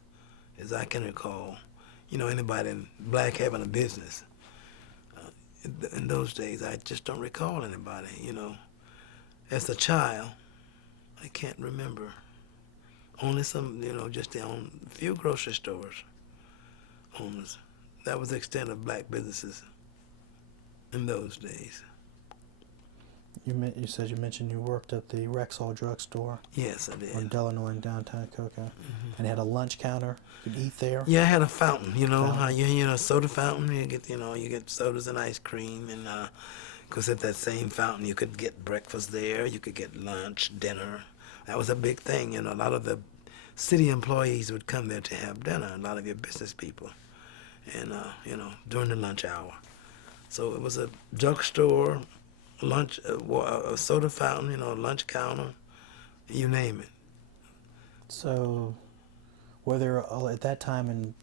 as I can recall. Anybody black having a business. in those days, I just don't recall anybody, As a child, I can't remember. Only some, just a few grocery stores owners. That was the extent of black businesses in those days. You said you mentioned you worked at the Rexall drugstore Yes, I did. on Delano in downtown Cocoa, and had a lunch counter. You could eat there. Yeah, I had a fountain. Fountain. How soda fountain. You get sodas and ice cream, and because at that same fountain you could get breakfast there. You could get lunch, dinner. That was a big thing. A lot of the city employees would come there to have dinner. A lot of your business people, and during the lunch hour. So it was a drugstore, lunch, a soda fountain. Lunch counter, you name it. So, were there at that time in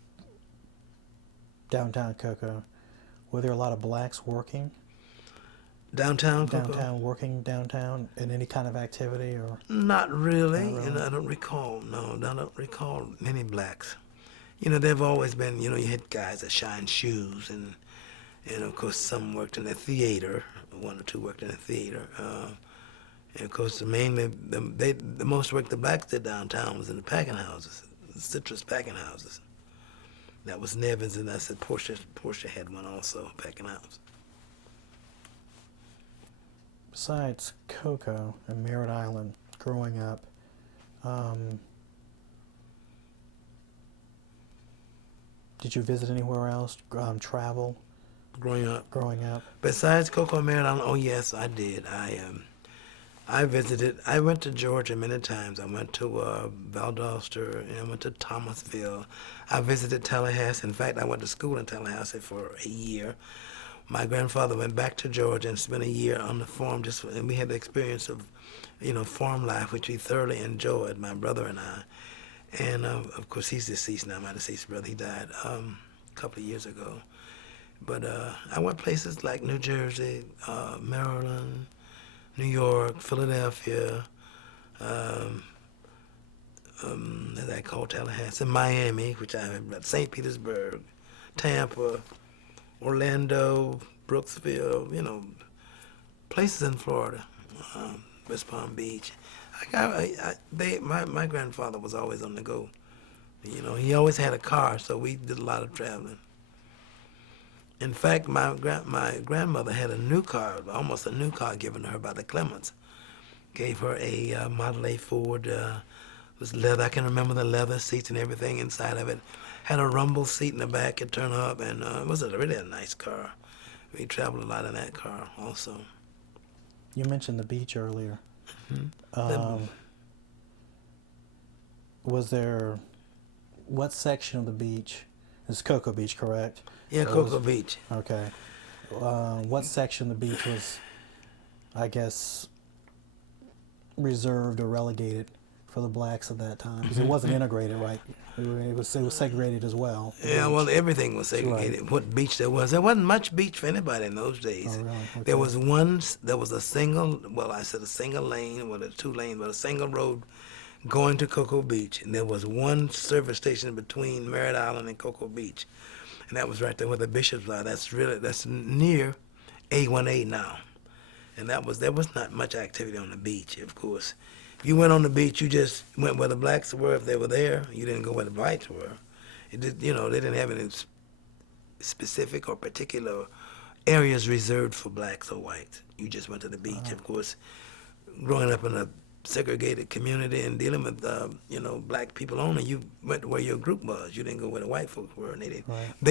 downtown Cocoa, were there a lot of blacks working Downtown Cocoa? downtown, working downtown in any kind of activity, or? Not really. Not really. I don't recall. No, I don't recall many blacks. There've always been. You had guys that shined shoes, and of course some worked in the theater. One or two worked in the theater. And of course, mainly the most work the blacks did downtown was in the packing houses, the citrus packing houses. That was Nevins, and I said Portia had one also, packing house. Besides Cocoa and Merritt Island, growing up, did you visit anywhere else? Travel Growing up. growing up? Besides Cocoa and Merritt Island, oh yes, I did. I visited. I went to Georgia many times. I went to Valdosta, and I went to Thomasville. I visited Tallahassee. In fact, I went to school in Tallahassee for a year. My grandfather went back to Georgia and spent a year on the farm. And we had the experience of, farm life, which we thoroughly enjoyed. My brother and I. And of course, he's deceased now. My deceased brother, he died a couple of years ago. But I went places like New Jersey, Maryland, New York, Philadelphia, as I call Tallahassee, Miami, which I have, St. Petersburg, Tampa, Orlando, Brooksville, places in Florida, West Palm Beach. My grandfather was always on the go. He always had a car, so we did a lot of traveling. In fact, my grandmother had a new car, almost a new car given to her by the Clements. Gave her a Model A Ford. It was leather. I can remember the leather seats and everything inside of it. Had a rumble seat in the back. It turned up, and it was really a nice car. We traveled a lot in that car also. You mentioned the beach earlier. Mm-hmm. What section of the beach? It's Cocoa Beach, correct? Yeah, Cocoa Beach. Okay. What section of the beach was, I guess, reserved or relegated for the blacks at that time? Because it wasn't integrated, right? It was segregated as well. Yeah, well, everything was segregated. Right. What beach there was. There wasn't much beach for anybody in those days. Oh, really? Okay. There was a single lane, well, 2 lanes, but a single road going to Cocoa Beach. And there was one service station between Merritt Island and Cocoa Beach. And that was right there where the bishops are. That's near A1A now. And there was not much activity on the beach, of course. If you went on the beach, you just went where the blacks were if they were there. You didn't go where the whites were. They didn't have any specific or particular areas reserved for blacks or whites. You just went to the beach. Of course, growing up in a segregated community and dealing with black people only, you went to where your group was. You didn't go where the white folks were, and they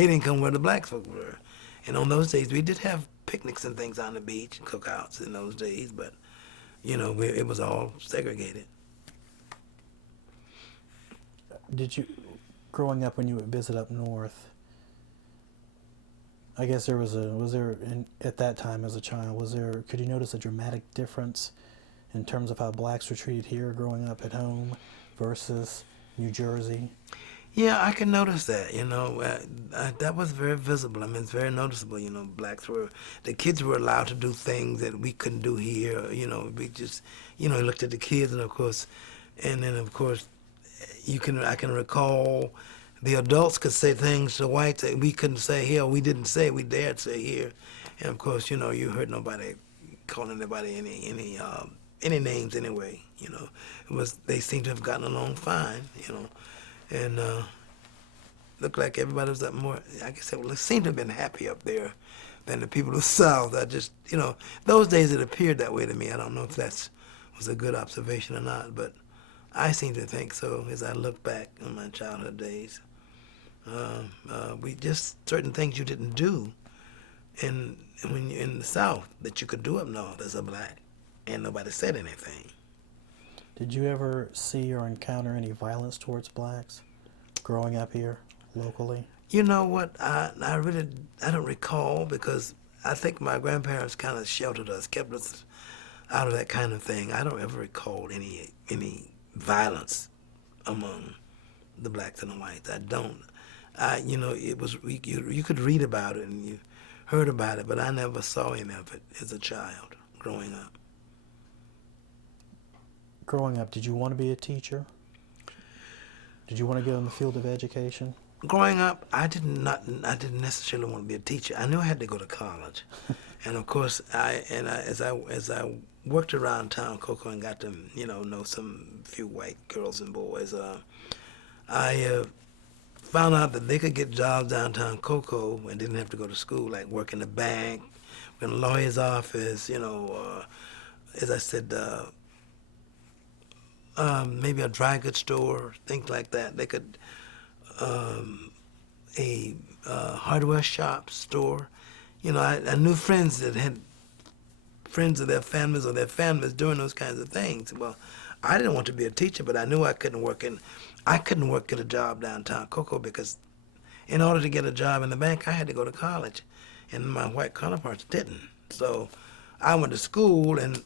didn't come where the black folks were. And on those days, we did have picnics and things on the beach, cookouts in those days, but it was all segregated. Did you, growing up when you would visit up north, I guess at that time as a child, could you notice a dramatic difference in terms of how blacks were treated here growing up at home versus New Jersey? Yeah, I can notice that, that was very visible. I mean, it's very noticeable, the kids were allowed to do things that we couldn't do here, we just, looked at the kids and of course, I can recall the adults could say things to whites that we couldn't say here, we didn't say, we dared say here. And of course, you know, you heard nobody calling anybody any names anyway. You know, they seemed to have gotten along fine. You know, and looked like everybody was up more. I guess it seemed to have been happy up there than the people of the South. I just, you know, those days it appeared that way to me. I don't know if that was a good observation or not, but I seem to think so as I look back on my childhood days. We just certain things you didn't do when you're in the South that you could do up north as a black, and nobody said anything. Did you ever see or encounter any violence towards blacks growing up here locally? You know what? I don't recall, because I think my grandparents kind of sheltered us, kept us out of that kind of thing. I don't ever recall any violence among the blacks and the whites. I don't. You know, it was you could read about it and you heard about it, but I never saw any of it as a child growing up. Growing up, did you want to be a teacher? Did you want to get in the field of education? Growing up, I didn't necessarily want to be a teacher. I knew I had to go to college, and of course, as I worked around town Cocoa and got to know some few white girls and boys, I found out that they could get jobs downtown Cocoa and didn't have to go to school, like work in the bank, in a lawyer's office, as I said, maybe a dry goods store, things like that. They could, a hardware shop, store. You know, I knew friends that had friends of their families or their families doing those kinds of things. Well, I didn't want to be a teacher, but I knew I couldn't work at a job downtown Cocoa, because in order to get a job in the bank, I had to go to college, and my white counterparts didn't. So I went to school, and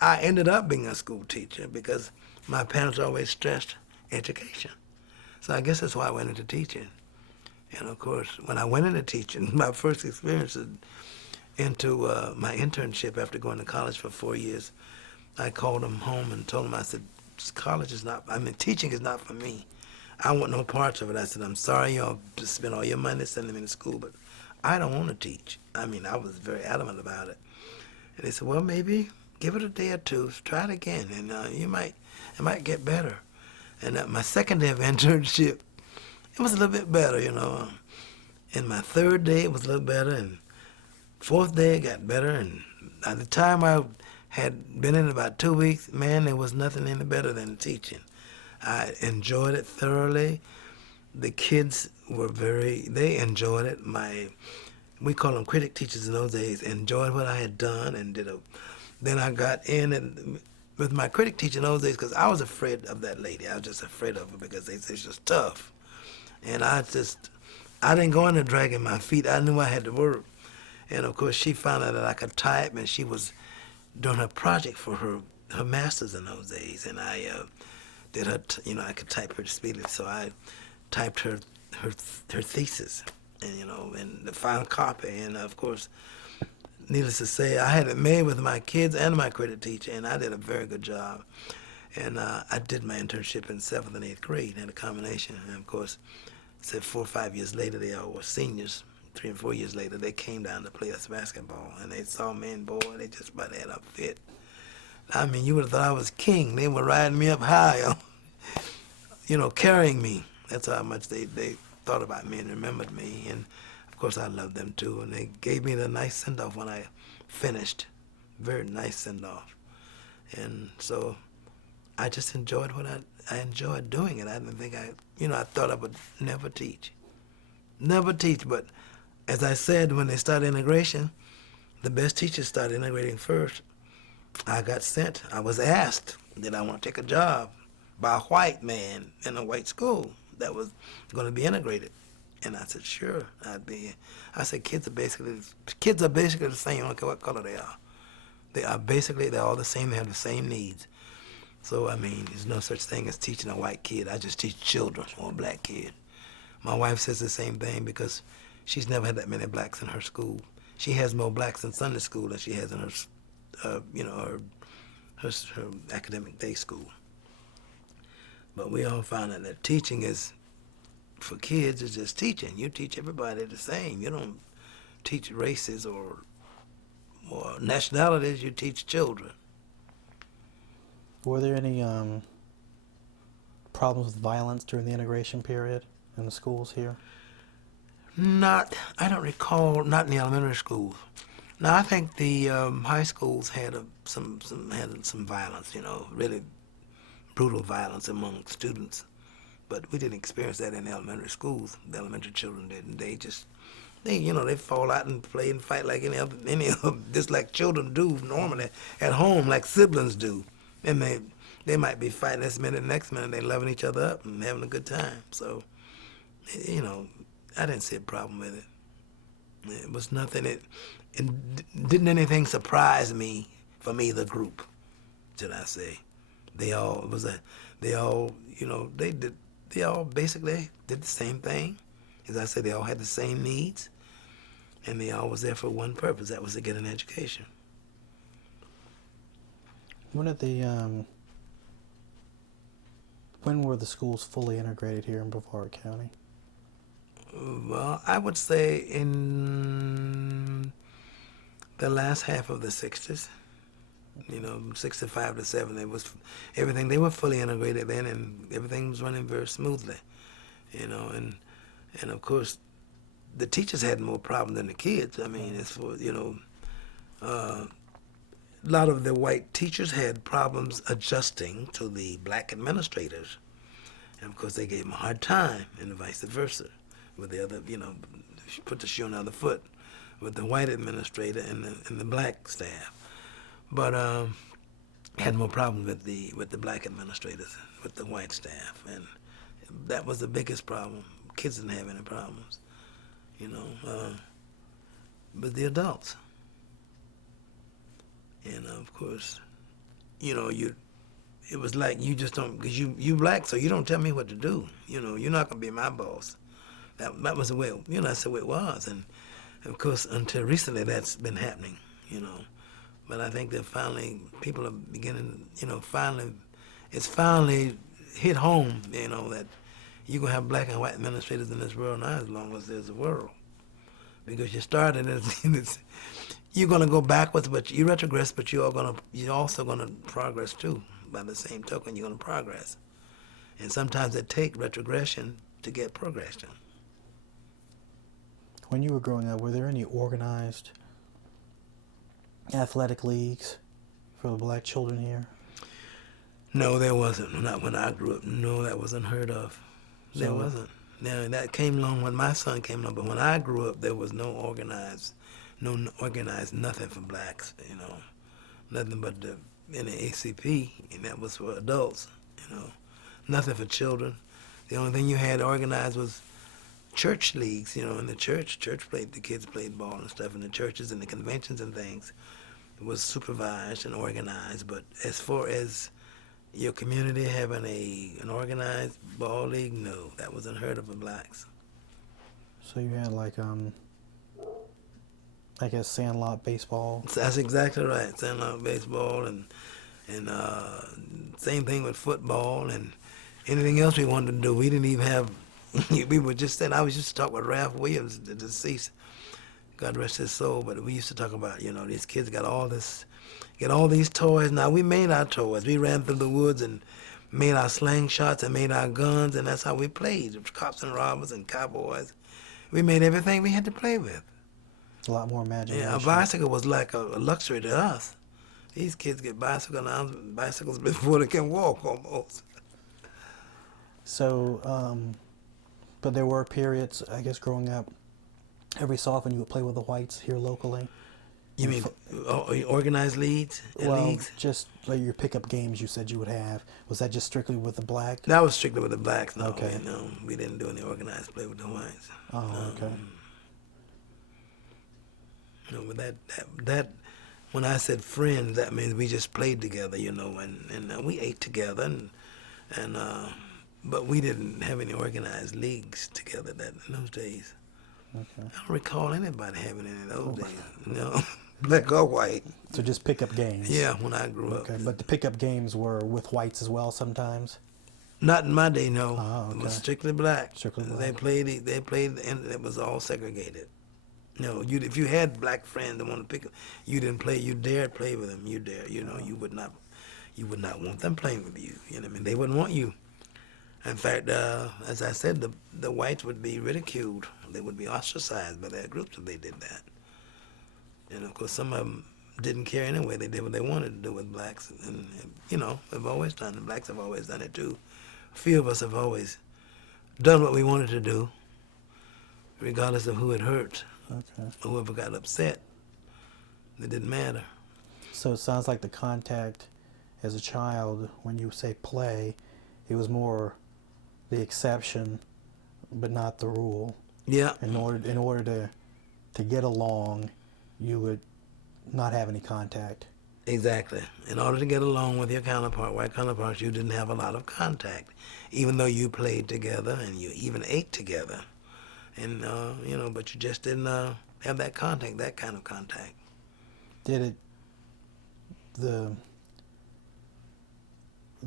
I ended up being a school teacher because my parents always stressed education. So I guess that's why I went into teaching. And of course, when I went into teaching, my first experience into my internship after going to college for 4 years, I called them home and told them, I said, teaching is not for me. I want no parts of it. I said, I'm sorry y'all spend all your money sending me to school, but I don't want to teach. I was very adamant about it. And they said, well, maybe give it a day or two, try it again, and it might get better. And my second day of internship, it was a little bit better, And my third day, it was a little better, and fourth day, it got better. And by the time I had been in about 2 weeks, man, there was nothing any better than teaching. I enjoyed it thoroughly. The kids they enjoyed it. We call them critic teachers in those days, enjoyed what I had done and then I got in and with my critic teacher in those days, because I was afraid of that lady. I was just afraid of her because they said she was tough. And I didn't go in there dragging my feet. I knew I had to work. And of course, she found out that I could type, and she was doing her project for her master's in those days. And I did her, I could type her speedily. So I typed her thesis, and, and the final copy. And of course, needless to say, I had it made with my kids and my credit teacher, and I did a very good job. And I did my internship in 7th and 8th grade, had a combination. And of course, 4 or 5 years later, they all were seniors. 3 and 4 years later, they came down to play us basketball, and they saw me, and boy, they just about had a fit. You would have thought I was king. They were riding me up high, carrying me. That's how much they thought about me and remembered me. And of course, I loved them too. And they gave me the nice send-off when I finished. Very nice send-off. And so I just enjoyed I enjoyed doing it. I didn't think I thought I would never teach. Never teach, but as I said, when they started integration, the best teachers started integrating first. I got sent. I was asked, did I want to take a job by a white man in a white school that was going to be integrated? And I said, sure, I'd be. I said, kids are basically the same. I don't care what color they are. They're all the same. They have the same needs. So, there's no such thing as teaching a white kid. I just teach children or a black kid. My wife says the same thing because she's never had that many blacks in her school. She has more blacks in Sunday school than she has in her academic day school. But we all found out that teaching is, for kids, is just teaching. You teach everybody the same. You don't teach races or or nationalities, you teach children. Were there any problems with violence during the integration period in the schools here? I don't recall, not in the elementary schools. Now, I think the high schools had some violence, really brutal violence among students. But we didn't experience that in the elementary schools. The elementary children didn't. They fall out and play and fight like any other, just like children do normally at home, like siblings do. And they might be fighting this minute, next minute they're loving each other up and having a good time. So, I didn't see a problem with it. It was nothing. It didn't anything surprise me from either group, should I say? They all basically did the same thing. As I said, they all had the same needs, and they all was there for one purpose. That was to get an education. When were the schools fully integrated here in Brevard County? Well, I would say in the last half of the 60s, 65 to 70, they were fully integrated then, and everything was running very smoothly, and of course, the teachers had more problem than the kids. I mean, a lot of the white teachers had problems adjusting to the black administrators, and of course, they gave them a hard time, and vice versa. With the other, put the shoe on the other foot with the white administrator and the black staff, but had more problems with the black administrators, with the white staff, and that was the biggest problem. Kids didn't have any problems, but the adults, and of course, it was like you just don't, because you black, so you don't tell me what to do. You're not gonna be my boss. That was the way, that's the way it was. And, of course, until recently, that's been happening, But I think that finally, people are beginning, it's finally hit home, that you're going to have black and white administrators in this world now as long as there's a world. Because you started, you're going to go backwards, but you retrogress, but you're also going to progress, too. By the same token, you're going to progress. And sometimes it takes retrogression to get progression. When you were growing up, were there any organized athletic leagues for the black children here? No, there wasn't. Not when I grew up. No, that wasn't heard of. There wasn't. Now, that came along when my son came along, but when I grew up, there was no organized nothing for blacks, Nothing but the NAACP, and that was for adults, Nothing for children. The only thing you had organized was church leagues, in the church the kids played ball and stuff in the churches and the conventions and things. It was supervised and organized, but as far as your community having an organized ball league, no, that was unheard of for blacks. So you had I guess sandlot baseball. That's exactly right, sandlot baseball and same thing with football and anything else we wanted to do. We didn't even have. We were just saying, I was used to talk with Ralph Williams, the deceased, God rest his soul, but we used to talk about, these kids got all these toys. Now, we made our toys. We ran through the woods and made our slingshots and made our guns, and that's how we played, cops and robbers and cowboys. We made everything we had to play with. A lot more imagination. Yeah, a bicycle was like a luxury to us. These kids get bicycles before they can walk almost. So, but there were periods, I guess, growing up, every so often you would play with the whites here locally. You mean organized leagues? Leagues? Just like your pickup games you said you would have. Was that just strictly with the black? That was strictly with the blacks. No, okay. We didn't do any organized play with the whites. Oh, okay. But that when I said friends, that means we just played together, and we ate together, and but we didn't have any organized leagues together in those days. Okay. I don't recall anybody having any of those days. Black or white. So just pickup games. Yeah, when I grew up. Okay, but the pickup games were with whites as well sometimes. Not in my day, no. Oh, okay. It was strictly black. Strictly black. They played, and it was all segregated. No, if you had black friends that want to pick, you didn't play. You dared play with them. You dare. You know, you would not want them playing with you. You know what I mean? They wouldn't want you. In fact, as I said, the whites would be ridiculed. They would be ostracized by their groups if they did that. And of course, some of them didn't care anyway. They did what they wanted to do with blacks, and you know, they've always done it. Blacks have always done it too. A few of us have always done what we wanted to do, regardless of who it hurt Okay. or whoever got upset. It didn't matter. So it sounds like the contact as a child, when you say play, it was more the exception, but not the rule. Yeah. In order to get along, you would not have any contact. Exactly. In order to get along with your white counterparts, you didn't have a lot of contact, even though you played together and you even ate together, and you know, but you just didn't have that contact, that kind of contact. Did the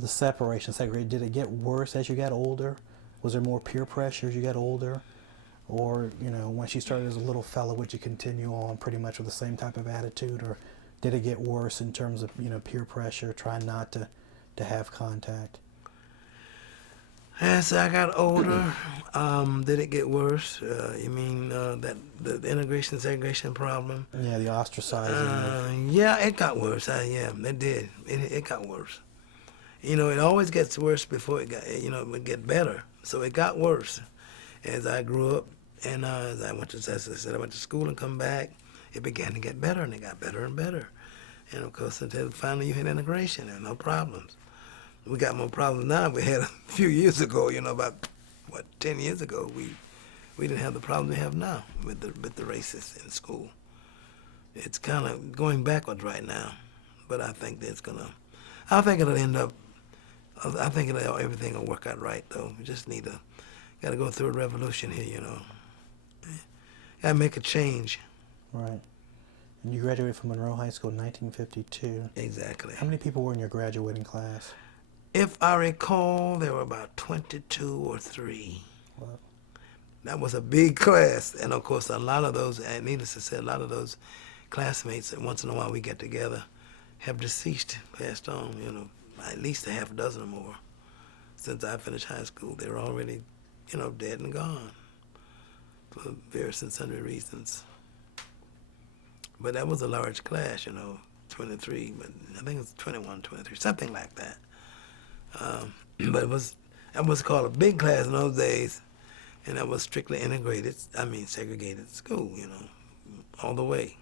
separation, segregation, did it get worse as you got older? Was there more peer pressure as you got older? Or, you know, once you started as a little fellow, would you continue on pretty much with the same type of attitude? Or did it get worse in terms of, you know, peer pressure, trying not to have contact? As I got older, did it get worse? You mean that the integration segregation problem? Yeah, the ostracizing. Yeah, it got worse. Yeah, it did. It got worse. You know, it always gets worse before it got, you know, it would get better. So it got worse as I grew up, and as I went to, as I said, I went to school and come back. It began to get better, and it got better and better. And of course, until finally you hit integration, there were no problems. We got more problems now than we had a few years ago. You know, about 10 years ago, we didn't have the problems we have now with the racists in school. It's kind of going backwards right now, but I think it'll end up. I think everything will work out right, though. We just got to go through a revolution here, you know. Got to make a change. Right. And you graduated from Monroe High School in 1952. Exactly. How many people were in your graduating class? If I recall, there were about 22 or 3. Wow. That was a big class. And, of course, a lot of those, and needless to say, a lot of those classmates that once in a while we get together have deceased, passed on, you know, at least a half a dozen or more. Since I finished high school, they were already, you know, dead and gone for various and sundry reasons. But that was a large class, you know, 23, but I think it was 21, 23, something like that. But that was called a big class in those days, and that was strictly segregated school, you know, all the way.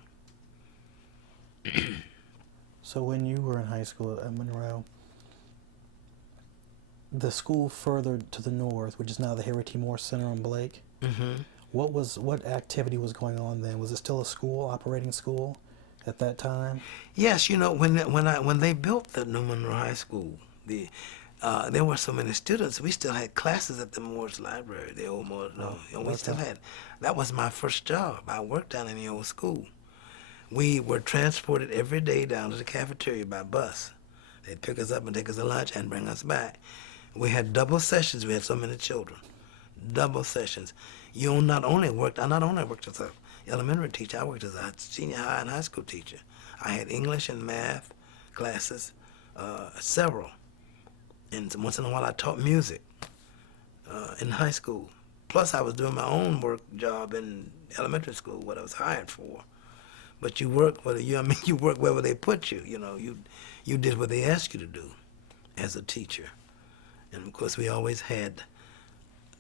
So when you were in high school at Monroe, the school further to the north, which is now the Harry T. Morse Center on Blake, Mm-hmm. what activity was going on then? Was it still a school, operating school, at that time? Yes, you know, when they built the new Monroe High School, there were so many students. We still had classes at the Morse Library, the old Morse. We still had. That was my first job. I worked down in the old school. We were transported every day down to the cafeteria by bus. They'd pick us up and take us to lunch and bring us back. We had double sessions. We had so many children. Double sessions. I not only worked as an elementary teacher, I worked as a senior high and high school teacher. I had English and math classes, several. And once in a while I taught music in high school. Plus I was doing my own job in elementary school, what I was hired for. But you work you work wherever they put you. You know, you did what they asked you to do as a teacher. And of course we always had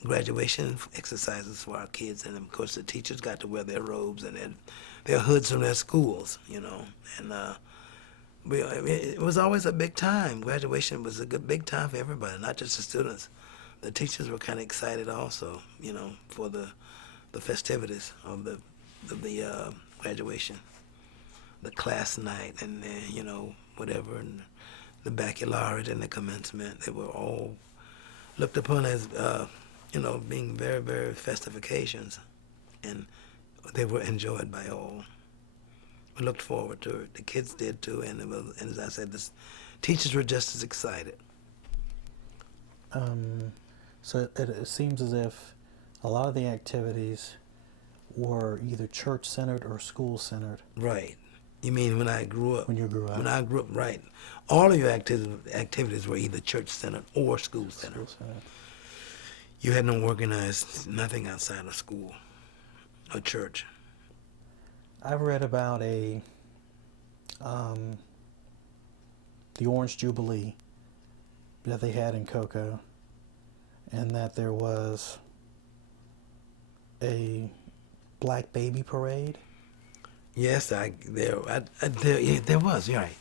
graduation exercises for our kids, and of course the teachers got to wear their robes and their hoods from their schools, you know. And it was always a big time. Graduation was a big time for everybody, not just the students. The teachers were kind of excited also, you know, for the festivities of the graduation, the class night, and you know, whatever, and the baccalaureate and the commencement. They were all looked upon as you know, being very, very festive occasions, and they were enjoyed by all. We looked forward to it. The kids did too, and as I said, the teachers were just as excited. So it seems as if a lot of the activities were either church-centered or school-centered Right. You mean when I grew up? when you grew up? When I grew up, right. All of your activities were either church-centered or school-centered. School-centered. You had no organized nothing outside of school or church. I've read about the Orange Jubilee that they had in Cocoa, and that there was a black baby parade. Yes, there was. You're right.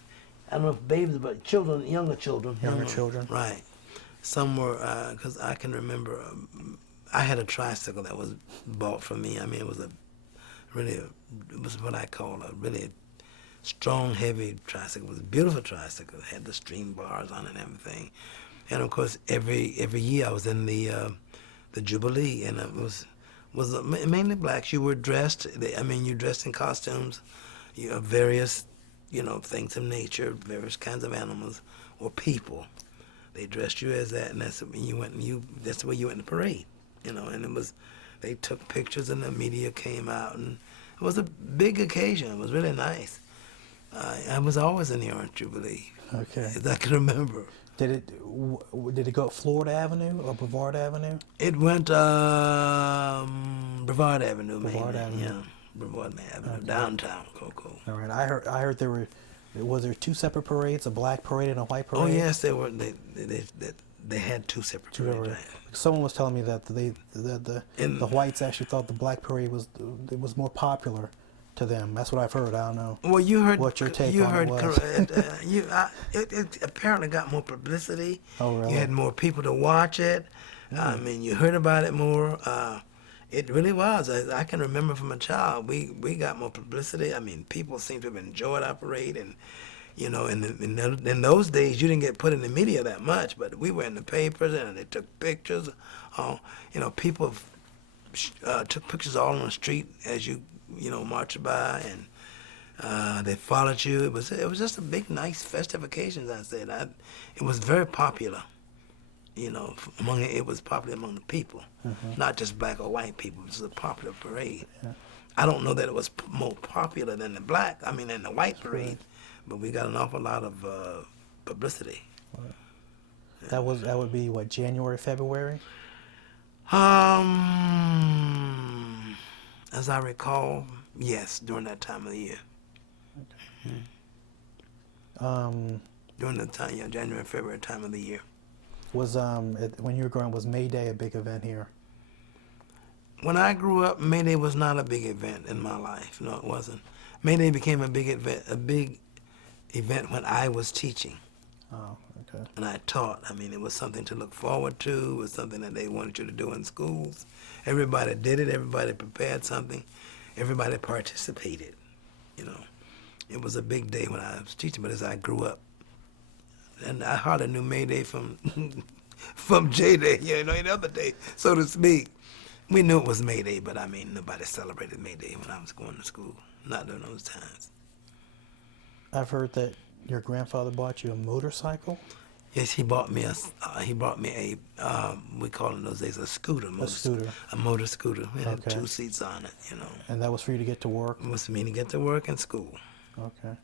I don't know if babies, but children, younger children. Younger children. Right. Some were, because I can remember, I had a tricycle that was bought for me. I mean, it was it was what I call a really strong, heavy tricycle. It was a beautiful tricycle. It had the stream bars on it and everything. And of course, every year I was in the Jubilee, and it was mainly blacks. You were dressed. You dressed in costumes, various, things of nature, various kinds of animals or people. They dressed you as that, and that's when you went. That's the way you went in the parade, And it was, they took pictures, and the media came out, and it was a big occasion. It was really nice. I was always in the Orange Jubilee, Okay. as I can remember. Did it go up Florida Avenue or Brevard Avenue? It went Brevard Avenue, Brevard mainly. Avenue. Yeah, Brevard Avenue, Okay. downtown Cocoa. All right. I heard was there two separate parades, a black parade and a white parade? Oh yes, they were. They had two separate Two parades. separate- Someone was telling me that the whites actually thought the black parade was more popular to them. That's what I've heard. I don't know. Well, you heard what your take you on heard it was. correct. It apparently got more publicity. Oh, really? You had more people to watch it. You heard about it more. It really was. I can remember from a child, we got more publicity. People seemed to have enjoyed our parade, and in those days, you didn't get put in the media that much, but we were in the papers, and they took pictures. People took pictures all on the street as you marched by, and they followed you. It was just a big, nice, festive occasion. As I said, it was very popular. It was popular among the people, not just black or white people. It was a popular parade. Yeah. I don't know that it was more popular than the than the white parade, but we got an awful lot of publicity. That would be what, January, February? As I recall, yes, during that time of the year. During the time, January, February time of the year. Was when you were growing, was May Day a big event here? When I grew up, May Day was not a big event in my life. No, it wasn't. May Day became a big event when I was teaching. Oh, okay. And I taught. It was something to look forward to. It was something that they wanted you to do in schools. Everybody did it. Everybody prepared something. Everybody participated. It was a big day when I was teaching, but as I grew up, and I hardly knew May Day from J Day, any other day, so to speak. We knew it was May Day, but nobody celebrated May Day when I was going to school. Not during those times. I've heard that your grandfather bought you a motorcycle. Yes, he bought me a we call it in those days a scooter. A scooter. A motor scooter. It had Okay. 2 seats on it, And that was for you to get to work. It was for me to get to work and school. Okay.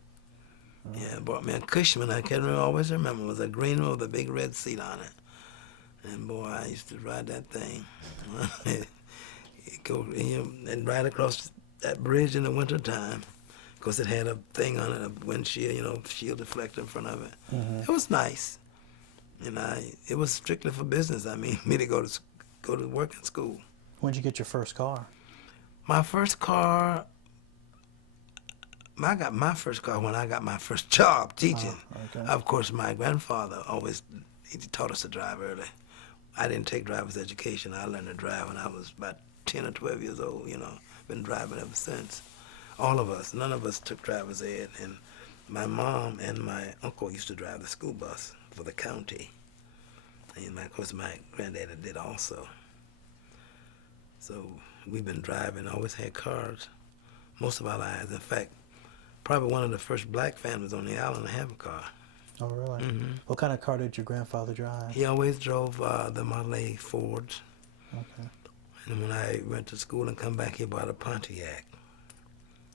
Yeah, bought me a Cushman. I can always remember. It was a green one with a big red seat on it. And boy, I used to ride that thing. Go and ride across that bridge in the wintertime. Of course, it had a thing on it, a windshield, shield deflector in front of it. Mm-hmm. It was nice. And it was strictly for business. Me to go to work and school. When did you get your first car? My first car, I got my first car when I got my first job teaching. Oh, okay. Of course, my grandfather he taught us to drive early. I didn't take driver's education. I learned to drive when I was about 10 or 12 years old, Been driving ever since. All of us, none of us took driver's ed. And my mom and my uncle used to drive the school bus for the county. And of course, my granddad did also. So we've been driving, always had cars most of our lives. In fact, probably one of the first black families on the island to have a car. Oh, really? Mm-hmm. What kind of car did your grandfather drive? He always drove the Model A Fords. Okay. And when I went to school and come back, he bought a Pontiac.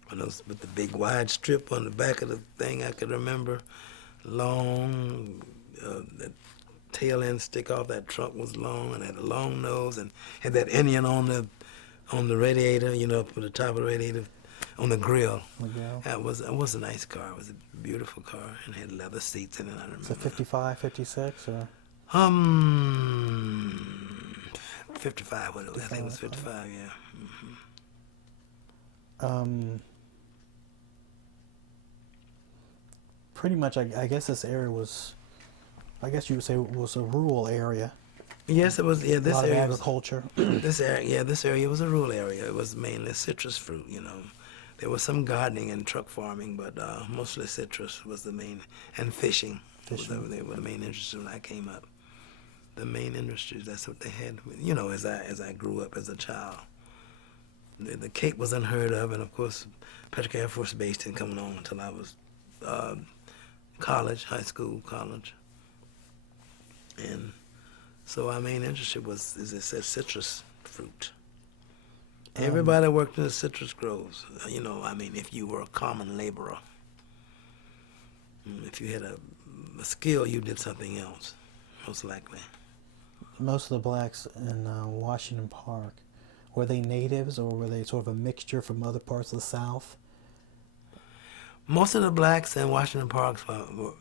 One of those with the big wide strip on the back of the thing, I could remember. Long, the tail end stick off that trunk was long and had a long nose and had that Indian on the radiator, you know, up at the top of the radiator, on the grill. It was a nice car. It was a beautiful car and had leather seats in it. I remember. Is it 55, 56, or? 55. What it was? I think it was 55. Yeah. Pretty much, I guess this area was, I guess you would say, was a rural area. Yes, it was. Yeah, this a lot of area. agriculture. This area was a rural area. It was mainly citrus fruit. You know, there was some gardening and truck farming, but mostly citrus was the main, and fishing. They were the main industries when I came up. The main industries. That's what they had. You know, as I grew up as a child. The Cape was unheard of, and of course, Patrick Air Force Base didn't come along until I was high school, college, and so our main industry was, as I said, citrus fruit. Everybody worked in the citrus groves. You know, I mean, if you were a common laborer, if you had a skill, you did something else, most likely. Most of the blacks in Washington Park, were they natives or were they sort of a mixture from other parts of the South? Most of the blacks in Washington Park were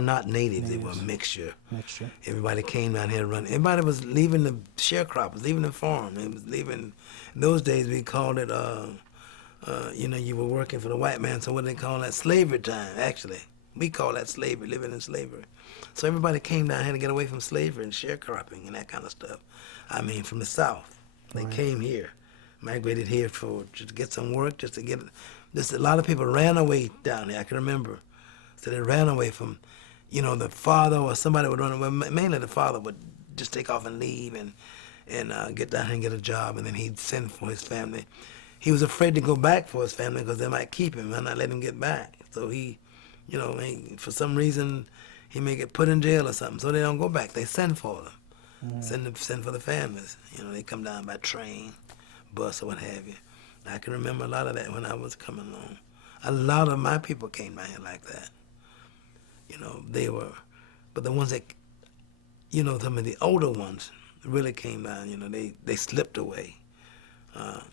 not natives. They were a mixture. Everybody came down here to run. Everybody was leaving the sharecroppers, leaving the farm. They was leaving. In those days, we called it, you know, you were working for the white man. So what do they call that? Slavery time, actually. We call that slavery, living in slavery. So everybody came down here to get away from slavery and sharecropping and that kind of stuff. I mean, from the South. They came here, migrated here just to get some work, just to get. Just a lot of people ran away down here. I can remember. So they ran away from, you know, the father or somebody would run away. Mainly the father would just take off and leave and get down here and get a job, and then he'd send for his family. He was afraid to go back for his family because they might keep him and not let him get back. So he, you know, for some reason, he may get put in jail or something. So they don't go back. They send for them. Send for the families. You know, they come down by train, bus, or what have you. I can remember a lot of that when I was coming along. A lot of my people came down here like that. You know, but the ones that, you know, some of the older ones really came down, you know, they slipped away.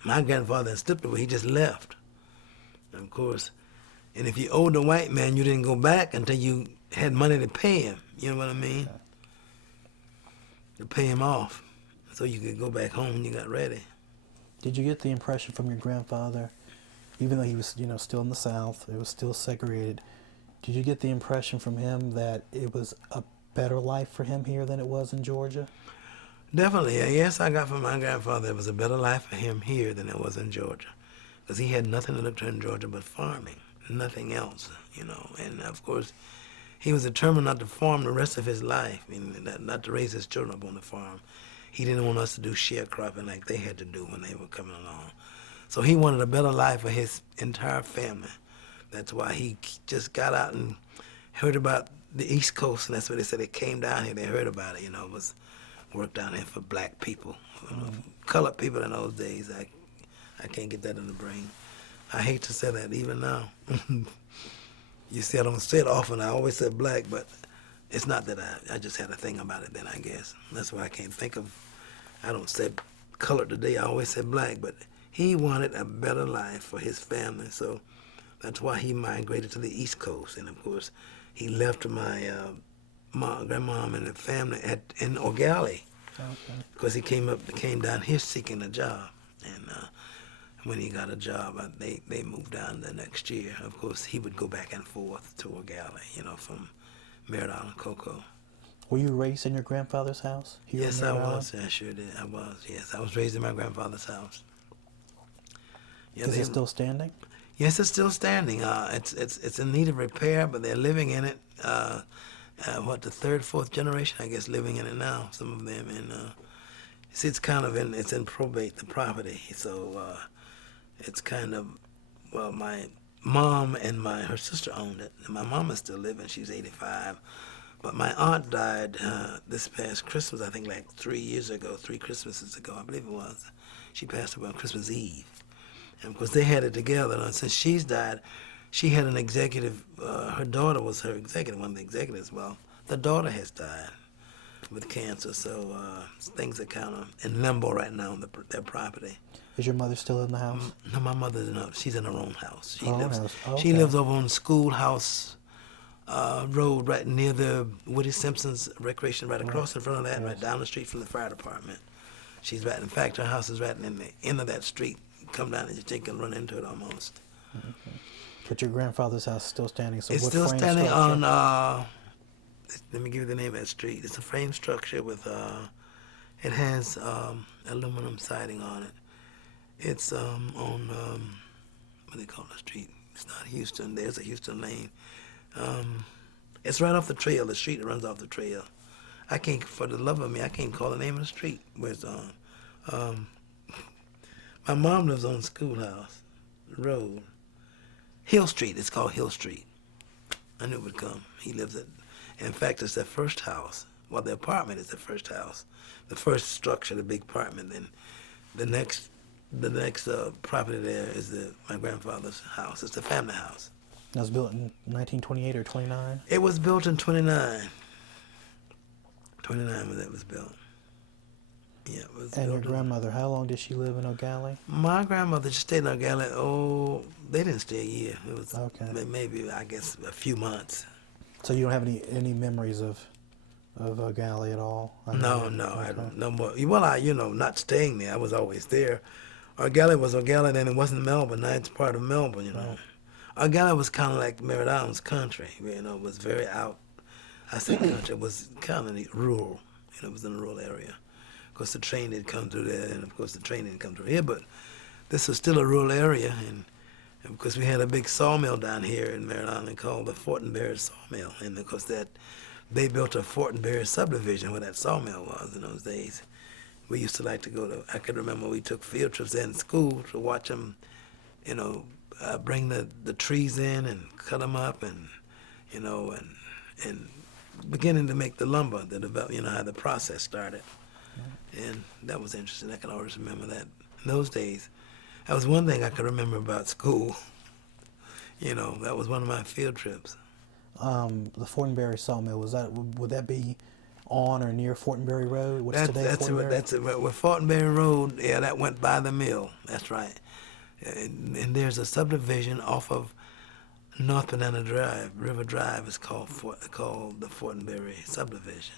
My grandfather slipped away, he just left. And of course, and if you owed a white man, you didn't go back until you had money to pay him, you know what I mean? To pay him off, so you could go back home when you got ready. Did you get the impression from your grandfather, even though he was, you know, still in the South, it was still segregated, did you get the impression from him that it was a better life for him here than it was in Georgia? Definitely. Yes, I got from my grandfather it was a better life for him here than it was in Georgia. Because he had nothing to look to in Georgia but farming, nothing else, you know. And, of course, he was determined not to farm the rest of his life, I mean, not to raise his children up on the farm. He didn't want us to do sharecropping like they had to do when they were coming along. So he wanted a better life for his entire family. That's why he just got out and heard about the East Coast, and that's why they said they came down here. They heard about it, you know, it was work down here for black people. Colored people in those days, I can't get that in the brain. I hate to say that even now. You see, I don't say it often. I always said black, but it's not that I just had a thing about it then, I guess. That's why I can't think of, I don't say colored today, I always said black, but he wanted a better life for his family, so that's why he migrated to the East Coast. And of course, he left my grandmom and the family in O'Galley, because he came down here seeking a job. And when he got a job, they moved down the next year. Of course, he would go back and forth to O'Galley, you know, from Merritt Island, Cocoa. Were you raised in your grandfather's house? Yes, I was. I sure did. I was. Yes, I was raised in my grandfather's house. Yeah, Is it still standing? Yes, it's still standing. It's in need of repair, but they're living in it. The third, fourth generation, I guess, living in it now. Some of them, and see, it's kind of it's in probate, the property. So it's kind of, well, my mom and her sister owned it. And my mom is still living. She's 85. But my aunt died this past Christmas, I think like 3 Christmases ago, I believe it was. She passed away on Christmas Eve. And of course they had it together. And since she's died, she had an executive, her daughter was her executive, one of the executives. Well, the daughter has died with cancer, so things are kind of in limbo right now on their property. Is your mother still in the house? No, my mother's not. She's in her own house. She Her own lives. house. Oh, She okay. lives over on Schoolhouse Road, right near the Woody Simpson's Recreation, right across in front of that, right down the street from the fire department. She's right. In fact, her house is right in the end of that street. Come down and you can run into it almost. Okay. But your grandfather's house is still standing. So It's what still frame standing structure? on. Let me give you the name of that street. It's a frame structure with. It has aluminum siding on it. It's on what do they call the street? It's not Houston. There's a Houston Lane. It's right off the trail. The street that runs off the trail. I can't, for the love of me, I can't call the name of the street where it's on. My mom lives on Schoolhouse Road. Hill Street. It's called Hill Street. I knew it would come. He lives at. In fact, it's their first house. Well, the apartment is the first house, the first structure, the big apartment. Then the next property there is my grandfather's house. It's the family house. That was built in 1928 or 29? It was built in 29. 29 when it was built. Yeah, it was And your built in- grandmother, how long did she live in O'Galley? My grandmother just stayed in O'Galley. Oh, they didn't stay a year. It was Okay. maybe, I guess, a few months. So you don't have any memories of O'Galley at all? I No, mean, I okay. don't. No more. Well, not staying there. I was always there. O'Galley was O'Galley, then it wasn't Melbourne. Now it's part of Melbourne, Right. O'Galley was kind of like Merritt Island's country. It was very out. I say country. It was kind of rural. It was in a rural area. Of course, the train did come through there, and of course, the train didn't come through here. But this was still a rural area, and of course, we had a big sawmill down here in Merritt Island called the Fortenberry Sawmill, and of course, they built a Fortenberry subdivision where that sawmill was in those days. We used to like to go to. I can remember we took field trips there in school to watch them, bring the trees in and cut them up, and and beginning to make the lumber, how the process started. And that was interesting. I can always remember that. In those days, that was one thing I could remember about school. That was one of my field trips. The Fortenberry sawmill, would that be on or near Fortenberry Road? What's today Fortenberry? That's it. Where Fortenberry Road, yeah, that went by the mill. That's right. And there's a subdivision off of North Banana Drive, River Drive is called the Fortenberry subdivision.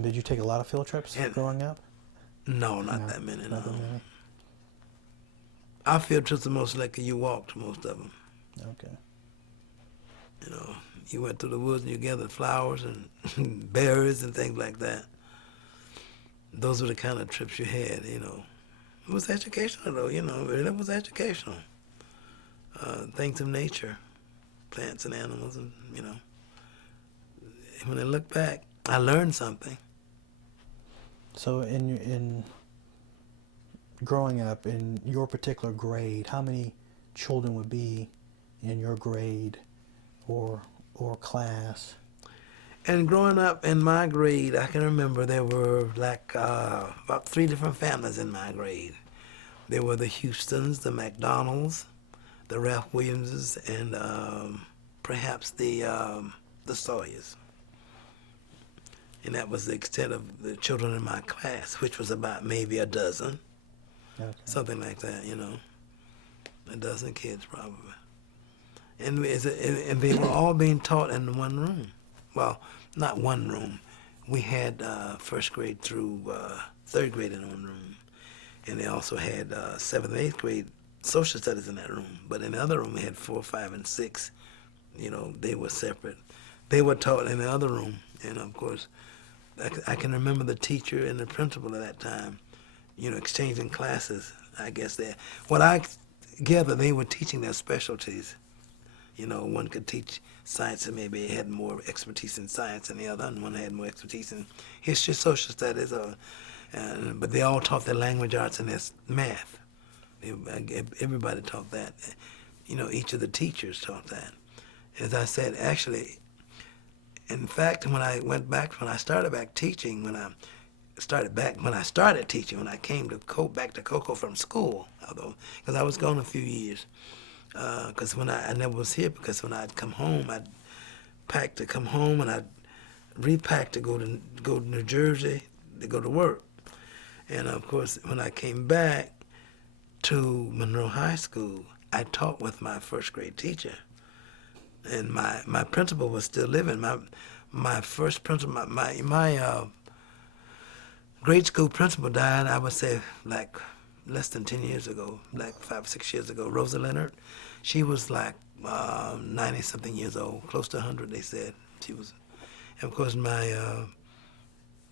Did you take a lot of field trips growing up? No, not No, that many, no. not that many. Our field trips are most likely you walked most of them. Okay. You went through the woods and you gathered flowers and berries and things like that. Those were the kind of trips you had, It was educational, though, It was educational. Things of nature, plants and animals, and, when I look back, I learned something. So in growing up in your particular grade, how many children would be in your grade or class? And growing up in my grade, I can remember there were about 3 different families in my grade. There were the Houstons, the McDonalds, the Ralph Williamses, and perhaps the Sawyers. And that was the extent of the children in my class, which was about maybe a dozen, something like that, a dozen kids probably. And they were all being taught in one room. Well, not one room. We had first grade through third grade in one room. And they also had 7th and 8th grade social studies in that room. But in the other room, we had 4, 5, and 6. They were separate. They were taught in the other room. And, of course, I can remember the teacher and the principal at that time, exchanging classes. I guess what I gather, they were teaching their specialties. One could teach science and maybe had more expertise in science than the other, and one had more expertise in history, social studies, but they all taught their language arts and their math. Everybody taught that. Each of the teachers taught that. As I said, actually, In fact, when I started back teaching, when I came to back to Cocoa from school, although because I was gone a few years, because when I never was here, because when I'd come home, I'd pack to come home and I'd repack to go to New Jersey to go to work, and of course when I came back to Monroe High School, I taught with my first grade teacher, and my principal was still living. My first principal, my grade school principal died, I would say, like less than 10 years ago, like 5 or 6 years ago. Rosa Leonard, she was like 90-something years old, close to 100, they said. She was, and of course, my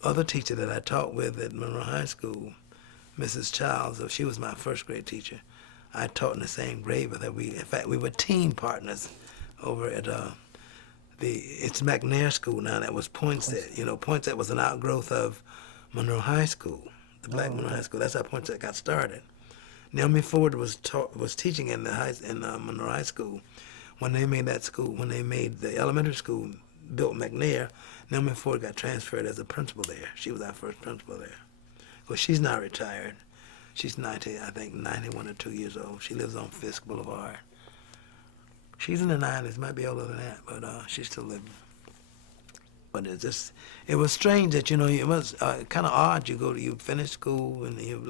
other teacher that I taught with at Monroe High School, Mrs. Childs, she was my first grade teacher. I taught in the same grade with her. In fact, we were team partners over at it's McNair School now. That was Poinsett. You know, Poinsett was an outgrowth of Monroe High School, the Black Monroe High School. That's how Poinsett got started. Naomi Ford was teaching in Monroe High School. When they made that school, when they made the elementary school, built McNair, Naomi Ford got transferred as a principal there. She was our first principal there. Well, she's now retired. She's 91 or 2 years old. She lives on Fisk Boulevard. She's in the 90s, might be older than that, but she's still living. But it was strange that, it was kind of odd. You finish school and you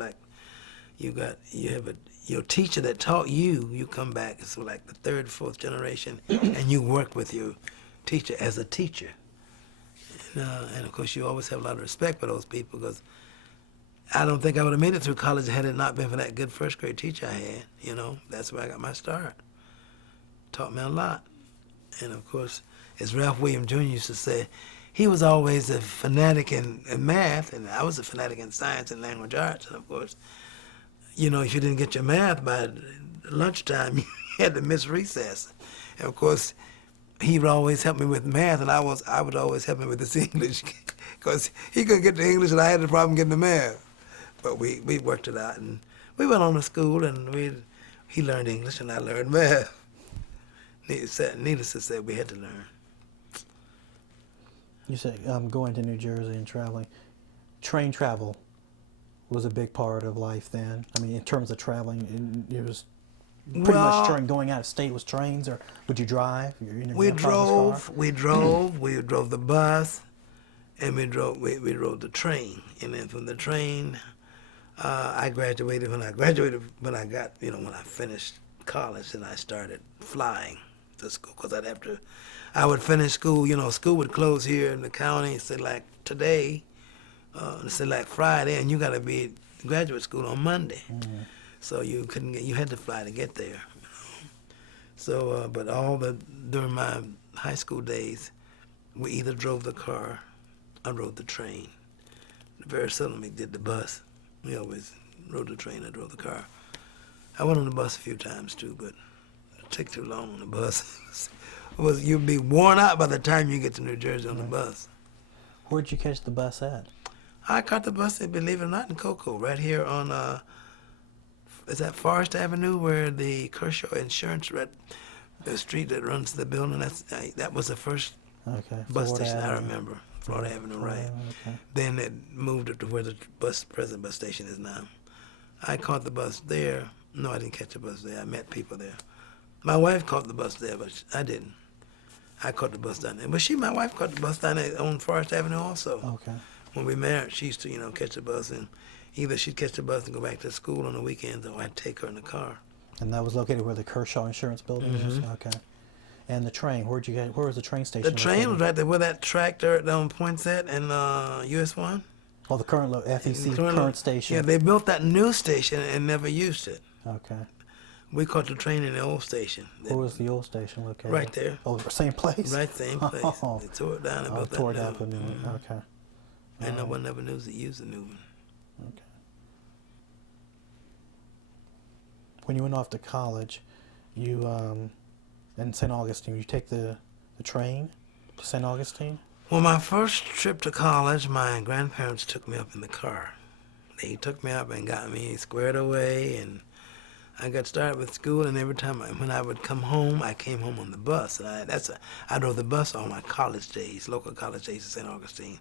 have your teacher that taught you come back, it's like the third, fourth generation, and you work with your teacher as a teacher. And of course you always have a lot of respect for those people, because I don't think I would have made it through college had it not been for that good first grade teacher I had. That's where I got my start. Taught me a lot. And of course, as Ralph Williams Jr. used to say, he was always a fanatic in math, and I was a fanatic in science and language arts. And of course, if you didn't get your math by lunchtime, you had to miss recess. And of course, he would always help me with math, and I would always help him with his English, because he couldn't get the English, and I had the problem getting the math. But we worked it out, and we went on to school, and he learned English, and I learned math. Needless to say, we had to learn. You said going to New Jersey and traveling. Train travel was a big part of life then. I mean, in terms of traveling, it was pretty much going out of state was trains, or would you drive? We drove the bus, and we drove the train. And then from the train, I graduated. When I finished college, and I started flying to school, because I would finish school. School would close here in the county, say like today, say like Friday, and you got to be at graduate school on Monday. Mm-hmm. So you had to fly to get there. So, but during my high school days, we either drove the car or rode the train. Very seldom we did the bus. We always rode the train or drove the car. I went on the bus a few times too, but it took too long on the bus. You'd be worn out by the time you get to New Jersey on the bus. Where'd you catch the bus at? I caught the bus, believe it or not, in Cocoa, right here on, is that Forest Avenue, where the Kershaw Insurance, the street that runs the building, that was the first bus station I remember. Florida Avenue, right. Okay. Then it moved up to where the present bus station is now. I caught the bus there. No, I didn't catch the bus there. I met people there. My wife caught the bus there, but I didn't. I caught the bus down there. But my wife caught the bus down there on Forest Avenue also. Okay. When we married, she used to, catch the bus, and either she'd catch the bus and go back to school on the weekends, or I'd take her in the car. And that was located where the Kershaw Insurance Building is? Okay. And the train, where was the train station? The train was right there where that tractor on Poinsett and US 1. Oh, the current FEC current station. Yeah, they built that new station and never used it. Okay. We caught the train in the old station. Where was the old station located? Right there. Oh, same place? Right, same place. Oh. They tore it down and built that new. Tore it down for new one. Okay. And no one ever knew to use the new one. Okay. When you went off to college, you in St. Augustine, you take the train to St. Augustine? Well, my first trip to college, my grandparents took me up in the car. They took me up and got me squared away, and I got started with school, and every time when I would come home, I came home on the bus. And I drove the bus all my college days, local college days in St. Augustine.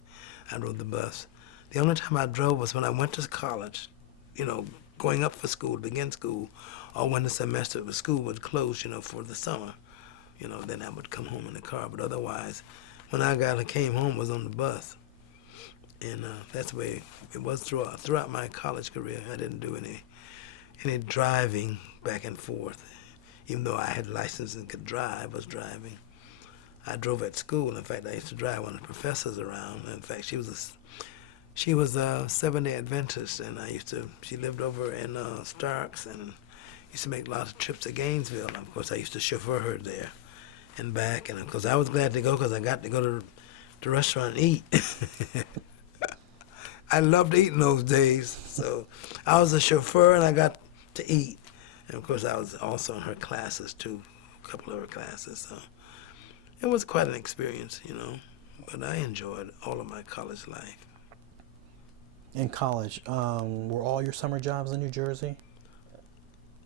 I rode the bus. The only time I drove was when I went to college, going up for school, to begin school, or when the semester of school would close, for the summer. Then I would come home in the car. But otherwise, when I came home, was on the bus. And that's the way it was throughout my college career. I didn't do any driving back and forth. Even though I had a license and could drive, I was driving. I drove at school. In fact, I used to drive one of the professors around. In fact, she was a Seventh-day Adventist, and she lived over in Starks, and used to make lots of trips to Gainesville. And of course, I used to chauffeur her there and back. And of course, I was glad to go because I got to go to the restaurant and eat. I loved eating those days. So I was a chauffeur, and I got to eat. And of course, I was also in her classes too, a couple of her classes. So it was quite an experience, But I enjoyed all of my college life. In college, were all your summer jobs in New Jersey?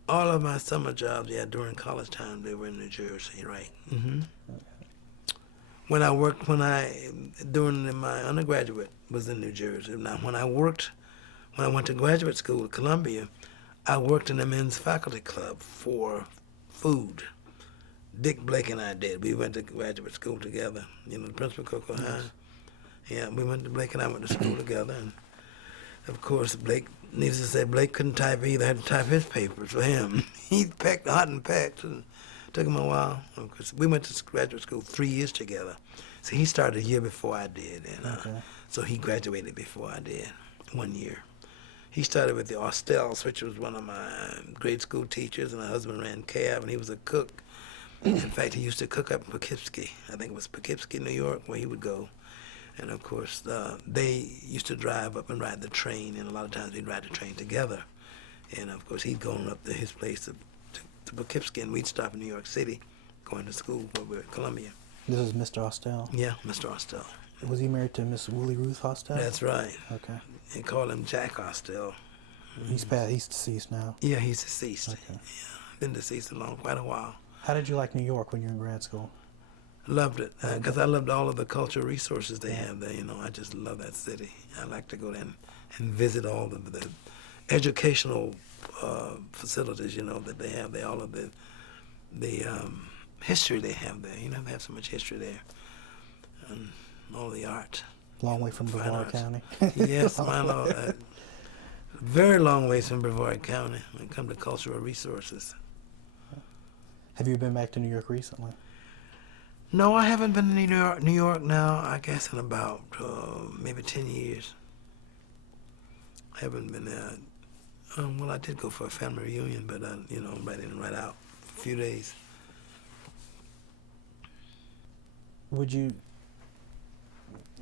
All of my summer jobs, during college time, they were in New Jersey, right? Mm-hmm. During my undergraduate was in New Jersey. Now, when I went to graduate school at Columbia, I worked in the men's faculty club for food. Dick Blake and I did. We went to graduate school together. The principal Cocoa High. Yeah, Blake and I went to school together, and of course, Blake, needless to say, Blake couldn't type either. Had to type his papers for him. He pecked hot and pecked, and it took him a while. Of course, we went to graduate school 3 years together. So he started a year before I did, and so he graduated before I did, 1 year. He started with the Austels, which was one of my grade school teachers, and my husband ran cab, and he was a cook. In fact, he used to cook up in Poughkeepsie. I think it was Poughkeepsie, New York, where he would go. And of course, they used to drive up and ride the train, and a lot of times we'd ride the train together. And of course, he'd gone up to his place to Poughkeepsie, and we'd stop in New York City, going to school where we were at Columbia. This is Mr. Austell? Yeah, Mr. Austell. Was he married to Miss Willie Ruth Austell? That's right. Okay. They call him Jack Austell. He's deceased now? Yeah, he's deceased. Okay. Yeah, been deceased quite a while. How did you like New York when you were in grad school? Loved it, because I loved all of the cultural resources they have there. I just love that city. I like to go there and visit all of the educational facilities, that they have there, all of the history they have there. They have so much history there, and all the art. Long way from Brevard County. Yes, my Lord. Very long ways from Brevard County when it comes to cultural resources. Have you been back to New York recently? No, I haven't been to New York now, I guess, in about maybe 10 years. I haven't been there. Well, I did go for a family reunion, but, right in and right out for a few days.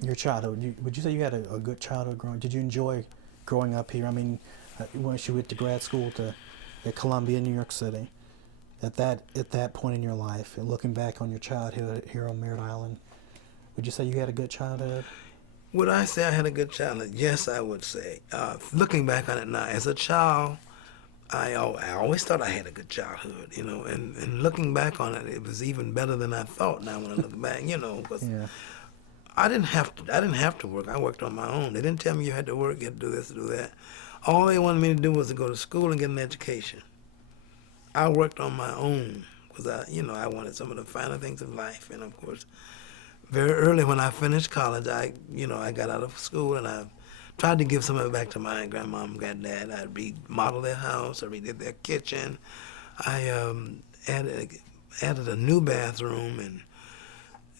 Your childhood, would you say you had a good childhood growing? Did you enjoy growing up here? I mean, once you went to grad school at Columbia, New York City, at that point in your life, and looking back on your childhood here on Merritt Island, would you say you had a good childhood? Would I say I had a good childhood? Yes, I would say. Looking back on it now, as a child, I always thought I had a good childhood, and looking back on it, it was even better than I thought now when I look back, because I didn't have to work. I worked on my own. They didn't tell me you had to work, you had to do this, do that. All they wanted me to do was to go to school and get an education. I worked on my own because I wanted some of the finer things of life. And of course, very early when I finished college, I got out of school and I tried to give some of it back to my grandmom and granddad. I remodeled their house, I redid their kitchen. I added a new bathroom, and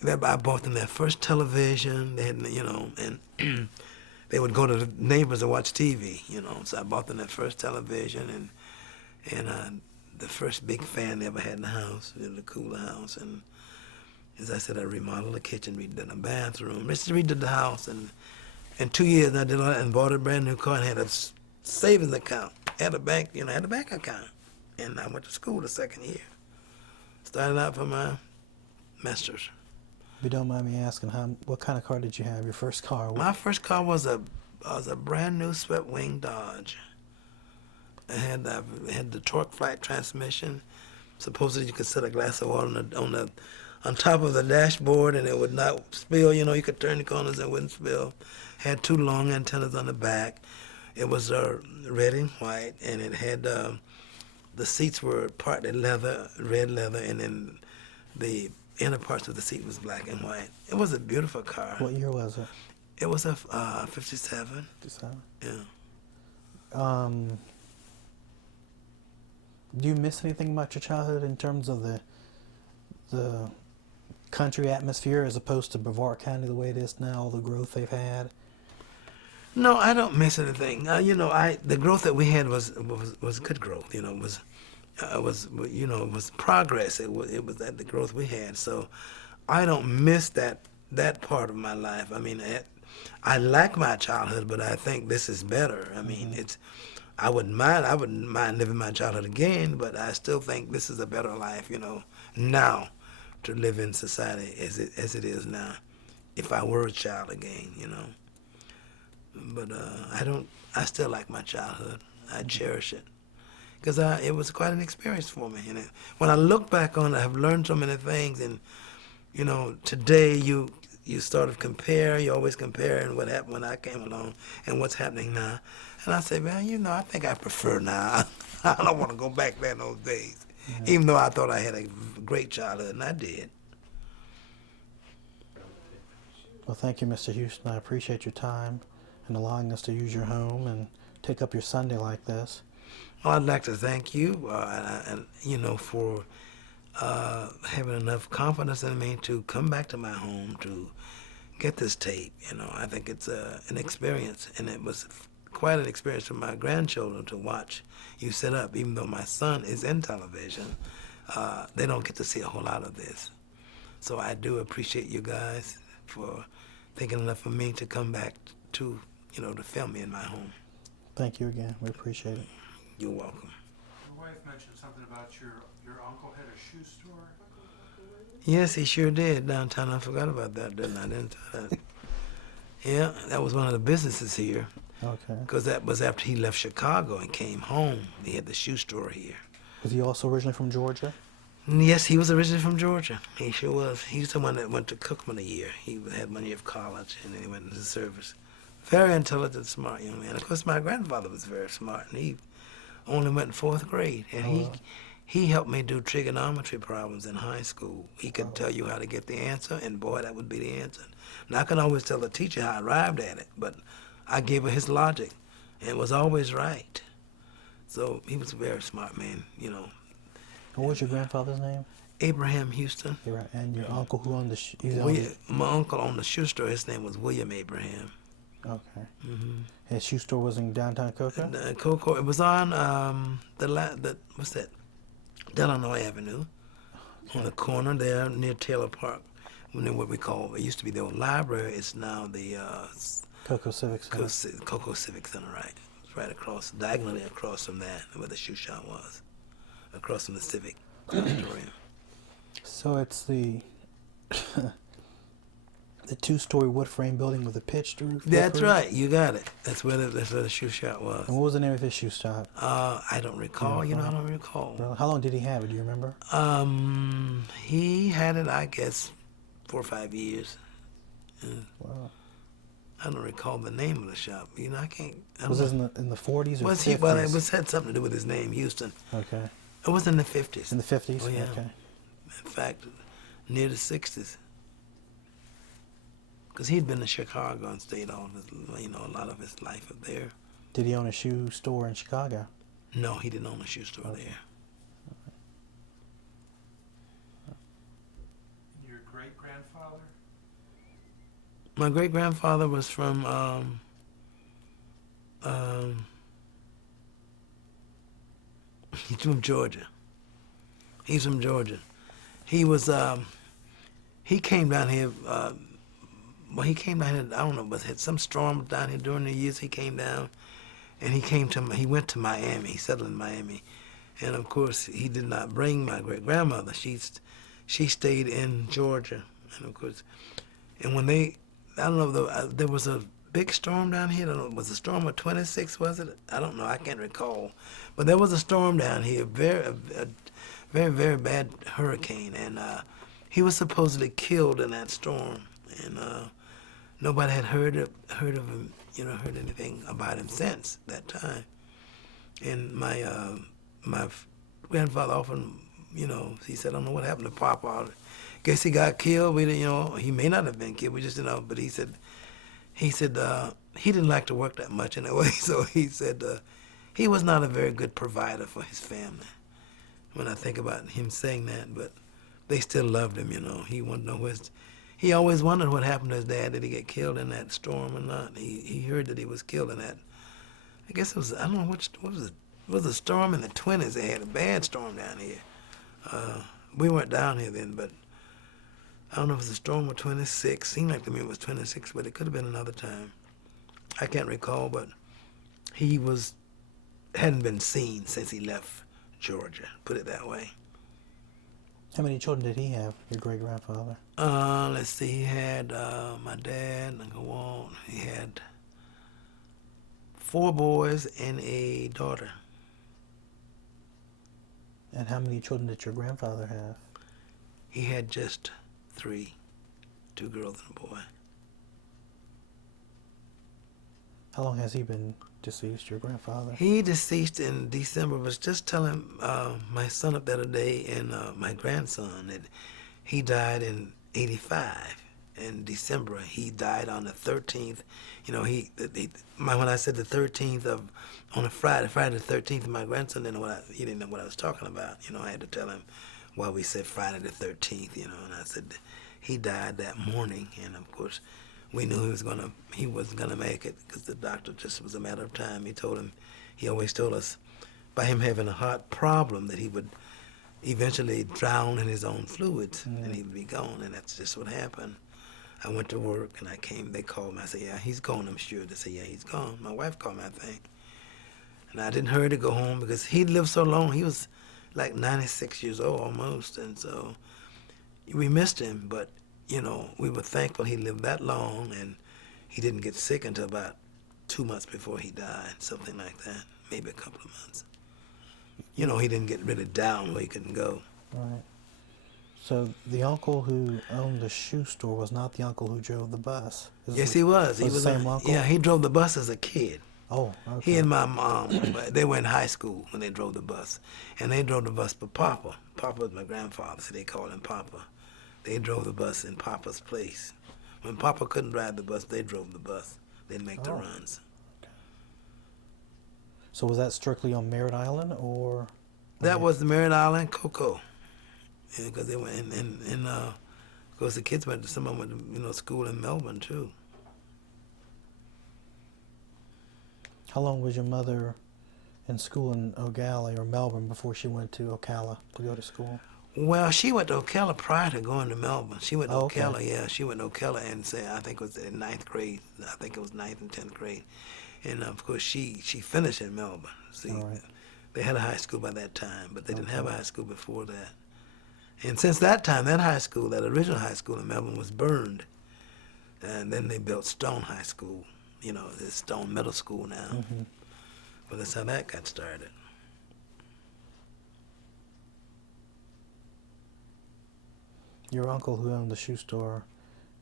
I bought them their first television. They had, and they would go to the neighbors and watch TV, So I bought them their first television and the first big fan they ever had in the house, to cool the house. And as I said, I remodeled the kitchen, redid the bathroom, just redid the house. And in 2 years, I did all that and bought a brand new car and had a savings account, had a bank account. And I went to school the second year. Started out for my master's. If you don't mind me asking, what kind of car did you have? Your first car? My first car was a brand new swept wing Dodge. had the torque flat transmission. Supposedly you could set a glass of water on top of the dashboard and it would not spill. You know, you could turn the corners and it wouldn't spill. Had two long antennas on the back. It was red and white, and it had the seats were partly leather, red leather, and then the inner parts of the seat was black and white. It was a beautiful car. What year was it? It was a 57. 57. Yeah. Do you miss anything about your childhood in terms of the country atmosphere as opposed to Brevard County the way it is now, all the growth they've had? No, I don't miss anything. You know, the growth that we had was good growth. You know, it was progress. It was that the growth we had. So I don't miss that part of my life. I mean, I like my childhood, but I think this is better. I mean, I wouldn't mind living my childhood again, but I still think this is a better life, you know, now to live in society as it is now. If I were a child again, you know. But I still like my childhood. I cherish it. Because it was quite an experience for me. And when I look back on it, I've learned so many things. And, you know, today you sort of compare. You always comparing what happened when I came along and what's happening now. And I say, man, you know, I think I prefer now. I don't want to go back there in those days. Yeah. Even though I thought I had a great childhood, and I did. Well, thank you, Mr. Houston. I appreciate your time and allowing us to use your home and take up your Sunday like this. Well, I'd like to thank you, and you know, for having enough confidence in me to come back to my home to get this tape. You know, I think it's an experience, and it was quite an experience for my grandchildren to watch you set up. Even though my son is in television, they don't get to see a whole lot of this. So I do appreciate you guys for thinking enough of me to come back to, you know, to film me in my home. Thank you again. We appreciate it. You're welcome. Your wife mentioned something about your uncle had a shoe store. Yes, he sure did downtown. I forgot about that, didn't I? Didn't I? Yeah, that was one of the businesses here. Okay. Because that was after he left Chicago and came home. He had the shoe store here. Was he also originally from Georgia? Yes, he was originally from Georgia. He sure was. He's the one that went to Cookman a year. He had 1 year of college, and then he went into the service. Very intelligent, smart young man. Of course, my grandfather was very smart, and he only went in 4th grade. And he helped me do trigonometry problems in high school. He could tell you how to get the answer, and boy, that would be the answer. Now, I can always tell the teacher how I arrived at it, but I gave her his logic, and it was always right. So he was a very smart man, you know. What was your grandfather's name? Abraham Houston. You're right. And your uncle who owned my uncle owned the shoe store. His name was William Abraham. Okay. Mm-hmm. His shoe store was in downtown Cocoa? Cocoa. It was on what's that? Delano Avenue, on the corner there near Taylor Park. What we call, it used to be the old library. It's now the Cocoa Civic Center. Cocoa Civic Center, right? It's right across, diagonally across from that, where the shoe shop was, across from the Civic Auditorium. So it's the the 2-story wood frame building with a pitched roof? That's right. You got it. That's where the shoe shop was. And what was the name of his shoe shop? I don't recall. You know, I don't recall. Well, how long did he have it? Do you remember? He had it, I guess, 4 or 5 years. Wow. I don't recall the name of the shop. You know, I can't. Was this in the 40s or 50s? Well, it had something to do with his name, Houston. Okay. It was in the 50s. In the 50s? Oh, yeah. Okay. In fact, near the 60s. Because he'd been to Chicago and stayed all of his, you know, a lot of his life up there. Did he own a shoe store in Chicago? No, he didn't own a shoe store there. Your great-grandfather? My great-grandfather was from he's from Georgia. He's from Georgia. He was he came down here. Well, he came down here. I don't know, but had some storm down here during the years. He came down, and he went to Miami. He settled in Miami, and of course he did not bring my great-grandmother. She stayed in Georgia, and of course, and when I don't know, there was a big storm down here. I don't know, was the storm of 26, was it? I don't know. I can't recall. But there was a storm down here, a very, very bad hurricane. And he was supposedly killed in that storm. And nobody had heard of him, heard anything about him since that time. And my grandfather often, he said, I don't know what happened to Papa. I guess he got killed. We didn't, he may not have been killed. We just didn't know. But he said he didn't like to work that much anyway. So he said he was not a very good provider for his family. When I think about him saying that, but they still loved him. He wanted to know he always wondered what happened to his dad. Did he get killed in that storm or not? He heard that he was killed in that. I guess it was, I don't know what was it. It was a storm in the 20s. They had a bad storm down here. We weren't down here then, but I don't know if it was a storm of 26. Seemed like to me it was 26, but it could have been another time. I can't recall, but he hadn't been seen since he left Georgia, put it that way. How many children did he have, your great-grandfather? Let's see, he had my dad, Uncle Walt. He had 4 boys and a daughter. And how many children did your grandfather have? He had just 3, 2 girls and a boy. How long has he been deceased, your grandfather? He deceased in December. I was just telling my son up there today and my grandson that he died in 85. In December, he died on the 13th. When I said the 13th on a Friday the 13th, my grandson he didn't know what I was talking about. I had to tell him why we said Friday the 13th. And I said he died that morning, and of course we knew he wasn't gonna make it because the doctor just was a matter of time. He always told us by him having a heart problem that he would eventually drown in his own fluids and he would be gone, and that's just what happened. I went to work and I came, they called me, I said, yeah, he's gone, I'm sure. They said, yeah, he's gone. My wife called me, I think. And I didn't hurry to go home because he'd lived so long. He was like 96 years old almost, and so we missed him, but we were thankful he lived that long, and he didn't get sick until about 2 months before he died, something like that, maybe a couple of months. He didn't get really down where he couldn't go. Right. So the uncle who owned the shoe store was not the uncle who drove the bus? Yes, he was. He was the same uncle? Yeah, he drove the bus as a kid. Oh, okay. He and my mom, they were in high school when they drove the bus. And they drove the bus for Papa. Papa was my grandfather, so they called him Papa. They drove the bus in Papa's place. When Papa couldn't drive the bus, they drove the bus. They'd make the runs. Okay. So was that strictly on Merritt Island, or? That was the Merritt Island Cocoa. Yeah, because they went of course the kids some of them went to school in Melbourne too. How long was your mother in school in Ocala or Melbourne before she went to Ocala to go to school? Well, she went to Ocala prior to going to Melbourne. She went to okay. Ocala, yeah. She went to Ocala and I think it was in 9th grade. I think it was 9th and 10th grade. And of course she finished in Melbourne. See, right. They had a high school by that time, but they didn't have a high school before that. And since that time, that high school, that original high school in Melbourne was burned. And then they built Stone High School, it's Stone Middle School now. Mm-hmm. But that's how that got started. Your uncle who owned the shoe store,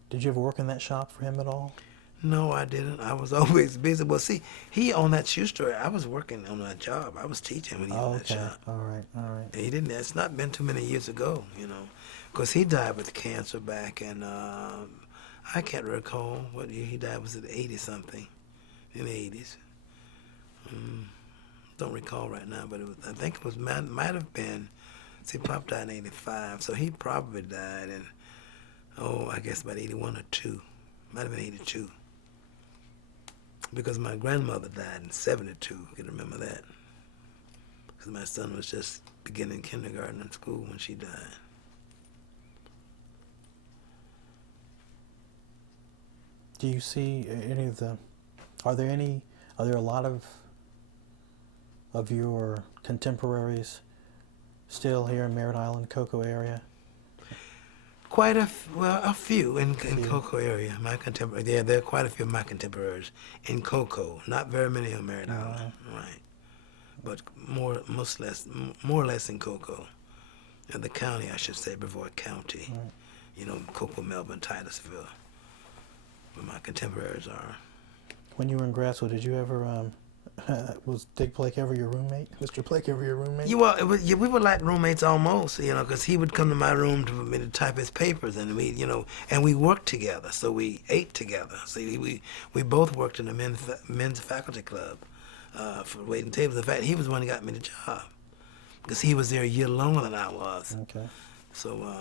did you ever work in that shop for him at all? No, I didn't. I was always busy. Well, see, he owned that shoe store. I was working on that job. I was teaching when he owned that shop. All right. And he didn't. It's not been too many years ago, because he died with cancer back in, I can't recall what year he died. Was it 80-something, in the 80s? Don't recall right now, but I think it might have been, see, Pop died in 85, so he probably died in, I guess about 81 or 2. Might have been 82. Because my grandmother died in 72, I can remember that. Because my son was just beginning kindergarten in school when she died. Do you see any of are there a lot of your contemporaries still here in Merritt Island, Cocoa area? A few in Cocoa area, my contemporary. Yeah, there are quite a few of my contemporaries in Cocoa. Not very many on Merritt Island, right? But more or less in Cocoa, in the county, I should say, Brevard County. Right. You know, Cocoa, Melbourne, Titusville, where my contemporaries are. When you were in grad school, did you ever was Dick Blake ever your roommate? Mr. Blake ever your roommate? We were like roommates almost, you know, because he would come to my room for me to type his papers, and we worked together, so we ate together. See, we both worked in the men's faculty club for waiting tables. In fact, he was the one who got me the job because he was there a year longer than I was. Okay. So,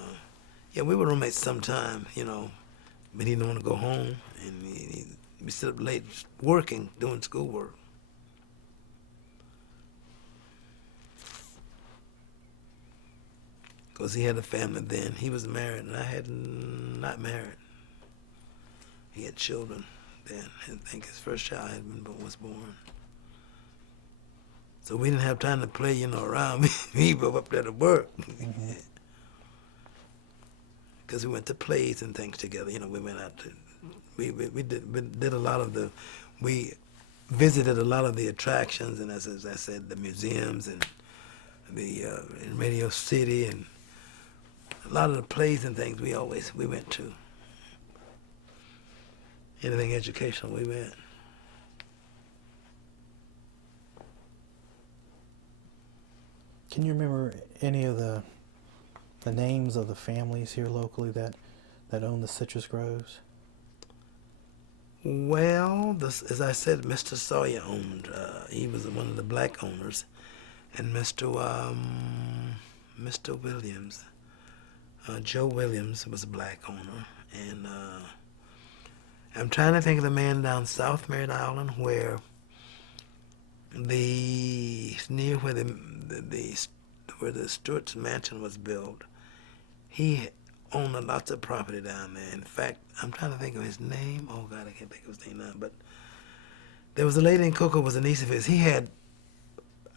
we were roommates sometime, you know, but he didn't want to go home, and we sit up late working, doing schoolwork. Because he had a family then. He was married, and I had not married. He had children then. I think his first child was born. So we didn't have time to play, you know, around. We were up there to work. Because we went to plays and things together. You know, we went out to, we did a lot of we visited a lot of the attractions, and as I said, the museums and the in Radio City, and a lot of the plays and things we went to. Anything educational, we went. Can you remember any of the names of the families here locally that own the citrus groves? Well, as I said, Mr. Sawyer owned. He was one of the black owners, and Mr. Williams, Joe Williams, was a black owner, and I'm trying to think of the man down South Merritt Island where near where the Stewart's mansion was built. He owned lots of property down there. In fact, I'm trying to think of his name. Oh God, I can't think of his name now. But there was a lady in Cocoa was a niece of his. He had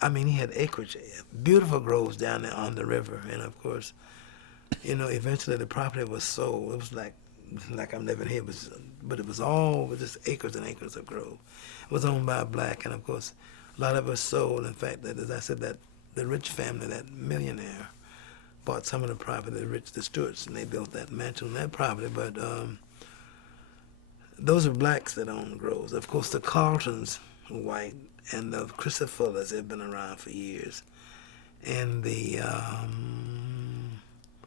acreage, beautiful groves down there on the river, and of course, you know, eventually the property was sold. It was like I'm living here, but it was all just acres and acres of grove. It was owned by a black, and of course, a lot of it was sold. In fact, that as I said, that the rich family, that millionaire, bought some of the property, the Stewarts, and they built that mansion on that property. But those are blacks that own the groves. Of course, the Carltons were white, and the Christopher Fullers have been around for years, and the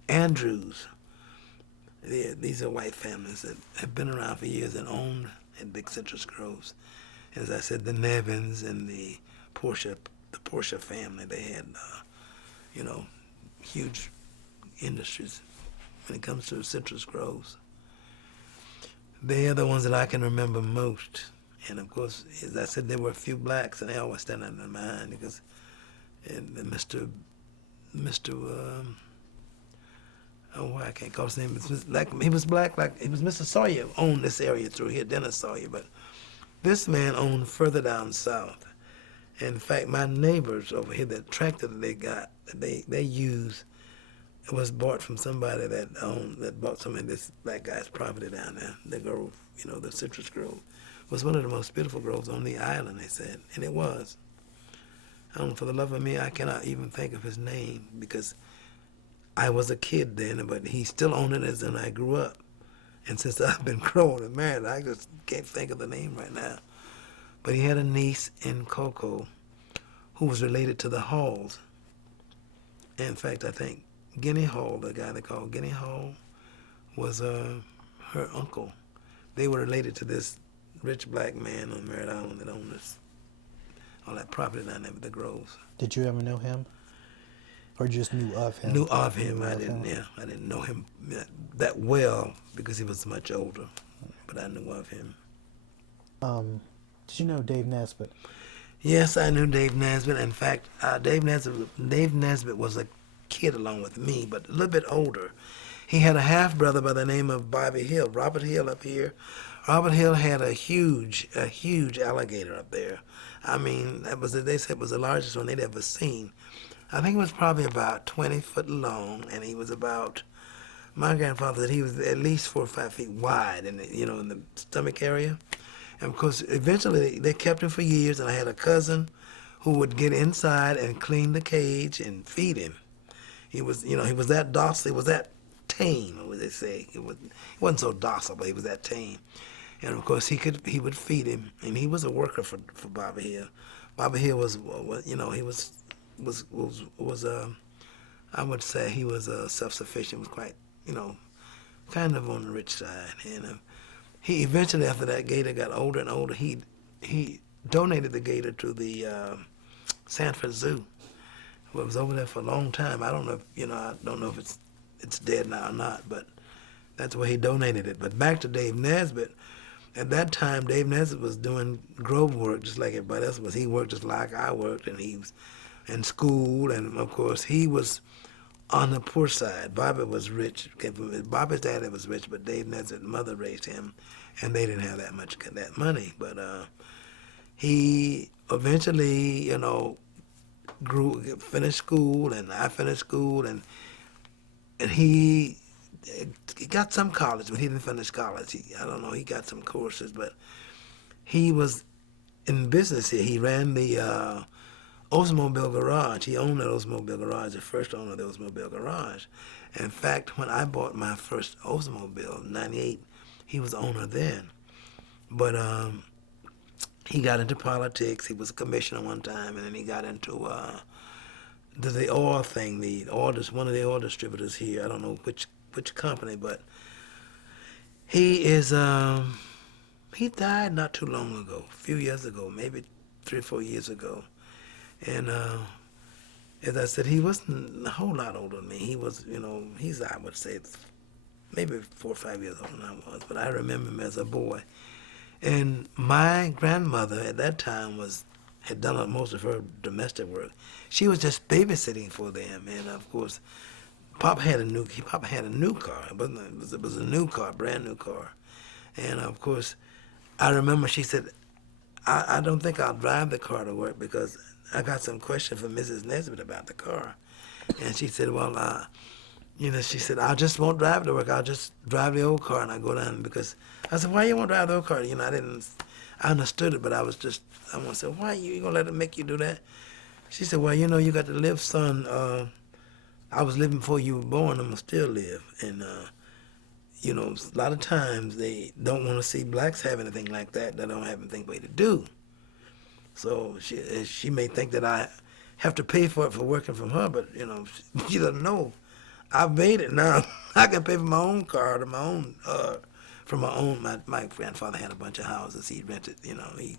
Andrews. These are white families that have been around for years and owned in big citrus groves. As I said, the Nevins and the Portia family, they had, you know, huge industries when it comes to citrus groves. They are the ones that I can remember most. And of course, as I said, there were a few blacks, and they always stand out in my mind because Mr. I can't call his name. He was black, like it was Mr. Sawyer owned this area through here, Dennis Sawyer, but this man owned further down south. In fact, my neighbors over here, that tractor that they got, they used, it was bought from somebody that bought some of this black guy's property down there. The grove, you know, the citrus grove, was one of the most beautiful groves on the island, they said, and it was. For the love of me, I cannot even think of his name because I was a kid then, but he still owned it as I grew up. And since I've been grown and married, I just can't think of the name right now. But he had a niece in Cocoa who was related to the Halls. In fact, I think Guinea Hall, the guy they called Guinea Hall, was her uncle. They were related to this rich black man on Merritt Island that owned all that property down there with the groves. Did you ever know him? Or just knew of him? Knew of him. I didn't know him that well because he was much older, but I knew of him. Did you know Dave Nesbitt? Yes, I knew Dave Nesbitt. In fact, Dave Nesbitt was a kid along with me, but a little bit older. He had a half brother by the name of Bobby Hill, Robert Hill up here. Robert Hill had a huge alligator up there. I mean, they said it was the largest one they'd ever seen. I think it was probably about 20 foot long, and he was about My grandfather said he was at least 4 or 5 feet wide in the, in the stomach area. And of course, eventually they kept him for years, and I had a cousin who would get inside and clean the cage and feed him. He was, he was that docile, he was that tame, what would they say. He wasn't so docile, but he was that tame. And of course, he would feed him, and he was a worker for Bobby Hill. Bobby Hill was, I would say he was self-sufficient, was quite, kind of on the rich side. And he eventually, after that gator got older and older, he donated the gator to the Sanford Zoo. It was over there for a long time. I don't know if, I don't know if it's dead now or not, but that's where he donated it. But back to Dave Nesbitt. At that time, Dave Nesbitt was doing grove work just like everybody else was. He worked just like I worked, and he was in school, and of course he was on the poor side. Bobby was rich. Bobby's daddy was rich, but Dave Nesbitt's mother raised him, and they didn't have that money. But he eventually, finished school, and I finished school, and he got some college, but he didn't finish college. I don't know, he got some courses, but he was in business here. He ran the Oldsmobile Garage. He owned that Oldsmobile Garage, the first owner of the Oldsmobile Garage. In fact, when I bought my first Oldsmobile in '98, he was the owner then. But he got into politics. He was a commissioner one time, and then he got into the oil thing. One of the oil distributors here. I don't know which company, but he is he died not too long ago, a few years ago, maybe 3 or 4 years ago. And as I said, he wasn't a whole lot older than me. He was, he's, I would say, maybe 4 or 5 years older than I was, but I remember him as a boy. And my grandmother at that time had done most of her domestic work. She was just babysitting for them, and of course, Pop had a new car. It was a new car, brand new car. And of course, I remember she said, I don't think I'll drive the car to work because I got some question from Mrs. Nesbitt about the car. And she said, well, she said, I just won't drive to work. I'll just drive the old car and I go down. Because I said, why you won't drive the old car? I understood it, but I want to say, why you going to let it make you do that? She said, well, you got to live, son. I was living before you were born. I'm going to still live. And, a lot of times they don't want to see blacks have anything like that. They don't have anything way to do. So she may think that I have to pay for it for working from her, but, she doesn't know. I've made it now. I can pay for my own car, my grandfather had a bunch of houses he rented, he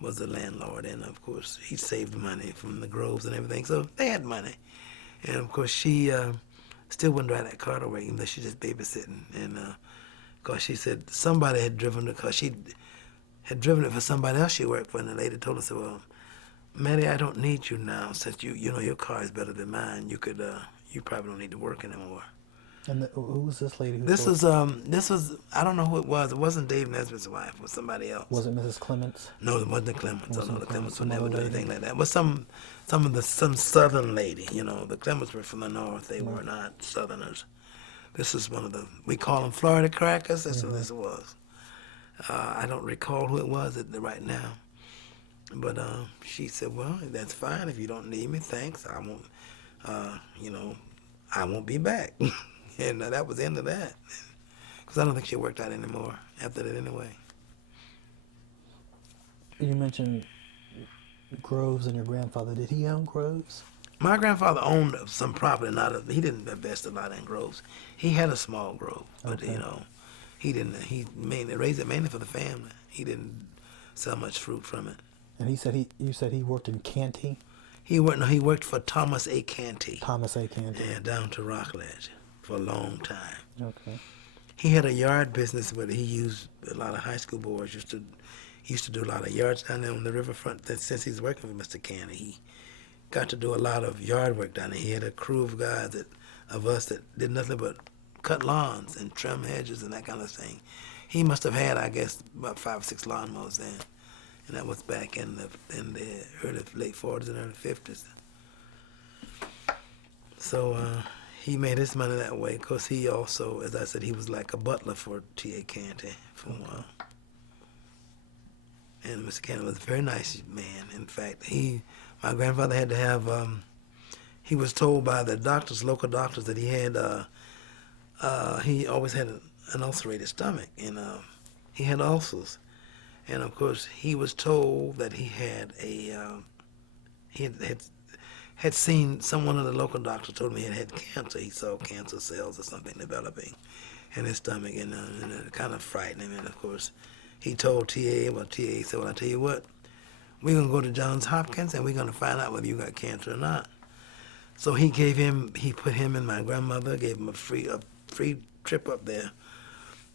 was the landlord, and of course he saved money from the groves and everything, so they had money. And of course she still wouldn't drive that car to work, even though she just babysitting. And because she said somebody had driven the car. She had driven it for somebody else she worked for, and the lady told us, well, Maddie, I don't need you now since your car is better than mine. You probably don't need to work anymore. And who was this lady? This was I don't know who it was. It wasn't Dave Nesbitt's wife. It was somebody else. Was it Mrs. Clements? No, it wasn't the Clements. The Clements would never do lady? anything like that. It was some southern lady. The Clements were from the north. They were not Southerners. This is one of we call them Florida crackers. That's what this was. I don't recall who it was right now. But she said, well, that's fine. If you don't need me, thanks. I won't, I won't be back. And that was the end of that. Because I don't think she worked out anymore after that anyway. You mentioned groves and your grandfather. Did he own groves? My grandfather owned some property. He didn't invest a lot in groves. He had a small grove, but Okay. he didn't. He raised it mainly for the family. He didn't sell much fruit from it. And you said he worked in Canty? He worked for Thomas A. Canty. Thomas A. Canty. Yeah, down to Rockledge for a long time. Okay. He had a yard business where he used a lot of high school boys. Used to do a lot of yards down there on the riverfront. Since he's working with Mr. Canty, he got to do a lot of yard work down there. He had a crew of guys of us that did nothing but cut lawns and trim hedges and that kind of thing. He must have had, I guess, about 5 or 6 lawnmowers then, and that was back in the late 40s and early 50s. So he made his money that way because he also, as I said, he was like a butler for T.A. Canty for a while. And Mr. Canty was a very nice man. In fact, my grandfather had to have, he was told by the doctors, local doctors, that he always had an ulcerated stomach, and he had ulcers. And of course, he was told that he had had seen one of the local doctors told him he had cancer. He saw cancer cells or something developing in his stomach, and it kind of frightened him. And of course, he told T.A. Well, T.A. said, "Well, I tell you what, we're gonna go to Johns Hopkins and we're gonna find out whether you got cancer or not." So he put him and my grandmother, gave him a free trip up there.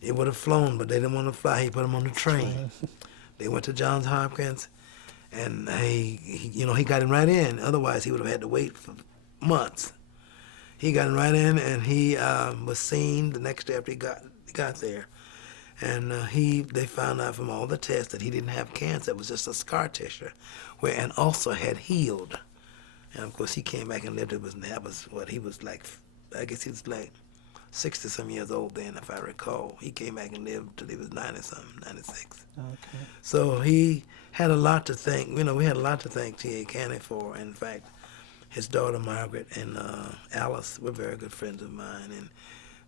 They would have flown, but they didn't want to fly. He put them on the train. They went to Johns Hopkins, and he got him right in. Otherwise, he would have had to wait for months. He got him right in, and he was seen the next day after he got there. And they found out from all the tests that he didn't have cancer. It was just a scar tissue where an ulcer had healed. And of course, he came back and lived. That was what he was like. I guess he was like 60-some years old then, if I recall. He came back and lived till he was 90-something, 96. Okay. So he had a lot to thank. We had a lot to thank T.A. Canty for. In fact, his daughter Margaret and Alice were very good friends of mine. And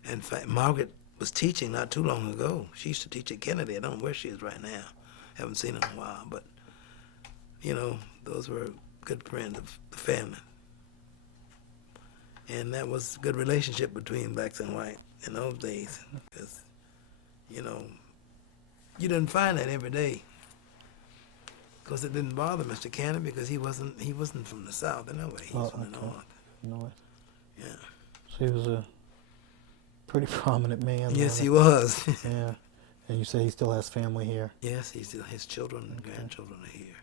in fact, Margaret was teaching not too long ago. She used to teach at Kennedy. I don't know where she is right now. Haven't seen her in a while. But, those were good friends of the family. And that was a good relationship between blacks and white in those days. Because, you didn't find that every day. Because it didn't bother Mr. Canty because he wasn't from the South anyway. He was from the North. North. Yeah. So he was a pretty prominent man. Yes, he was. Yeah. And you say he still has family here? Yes, his children and grandchildren are here.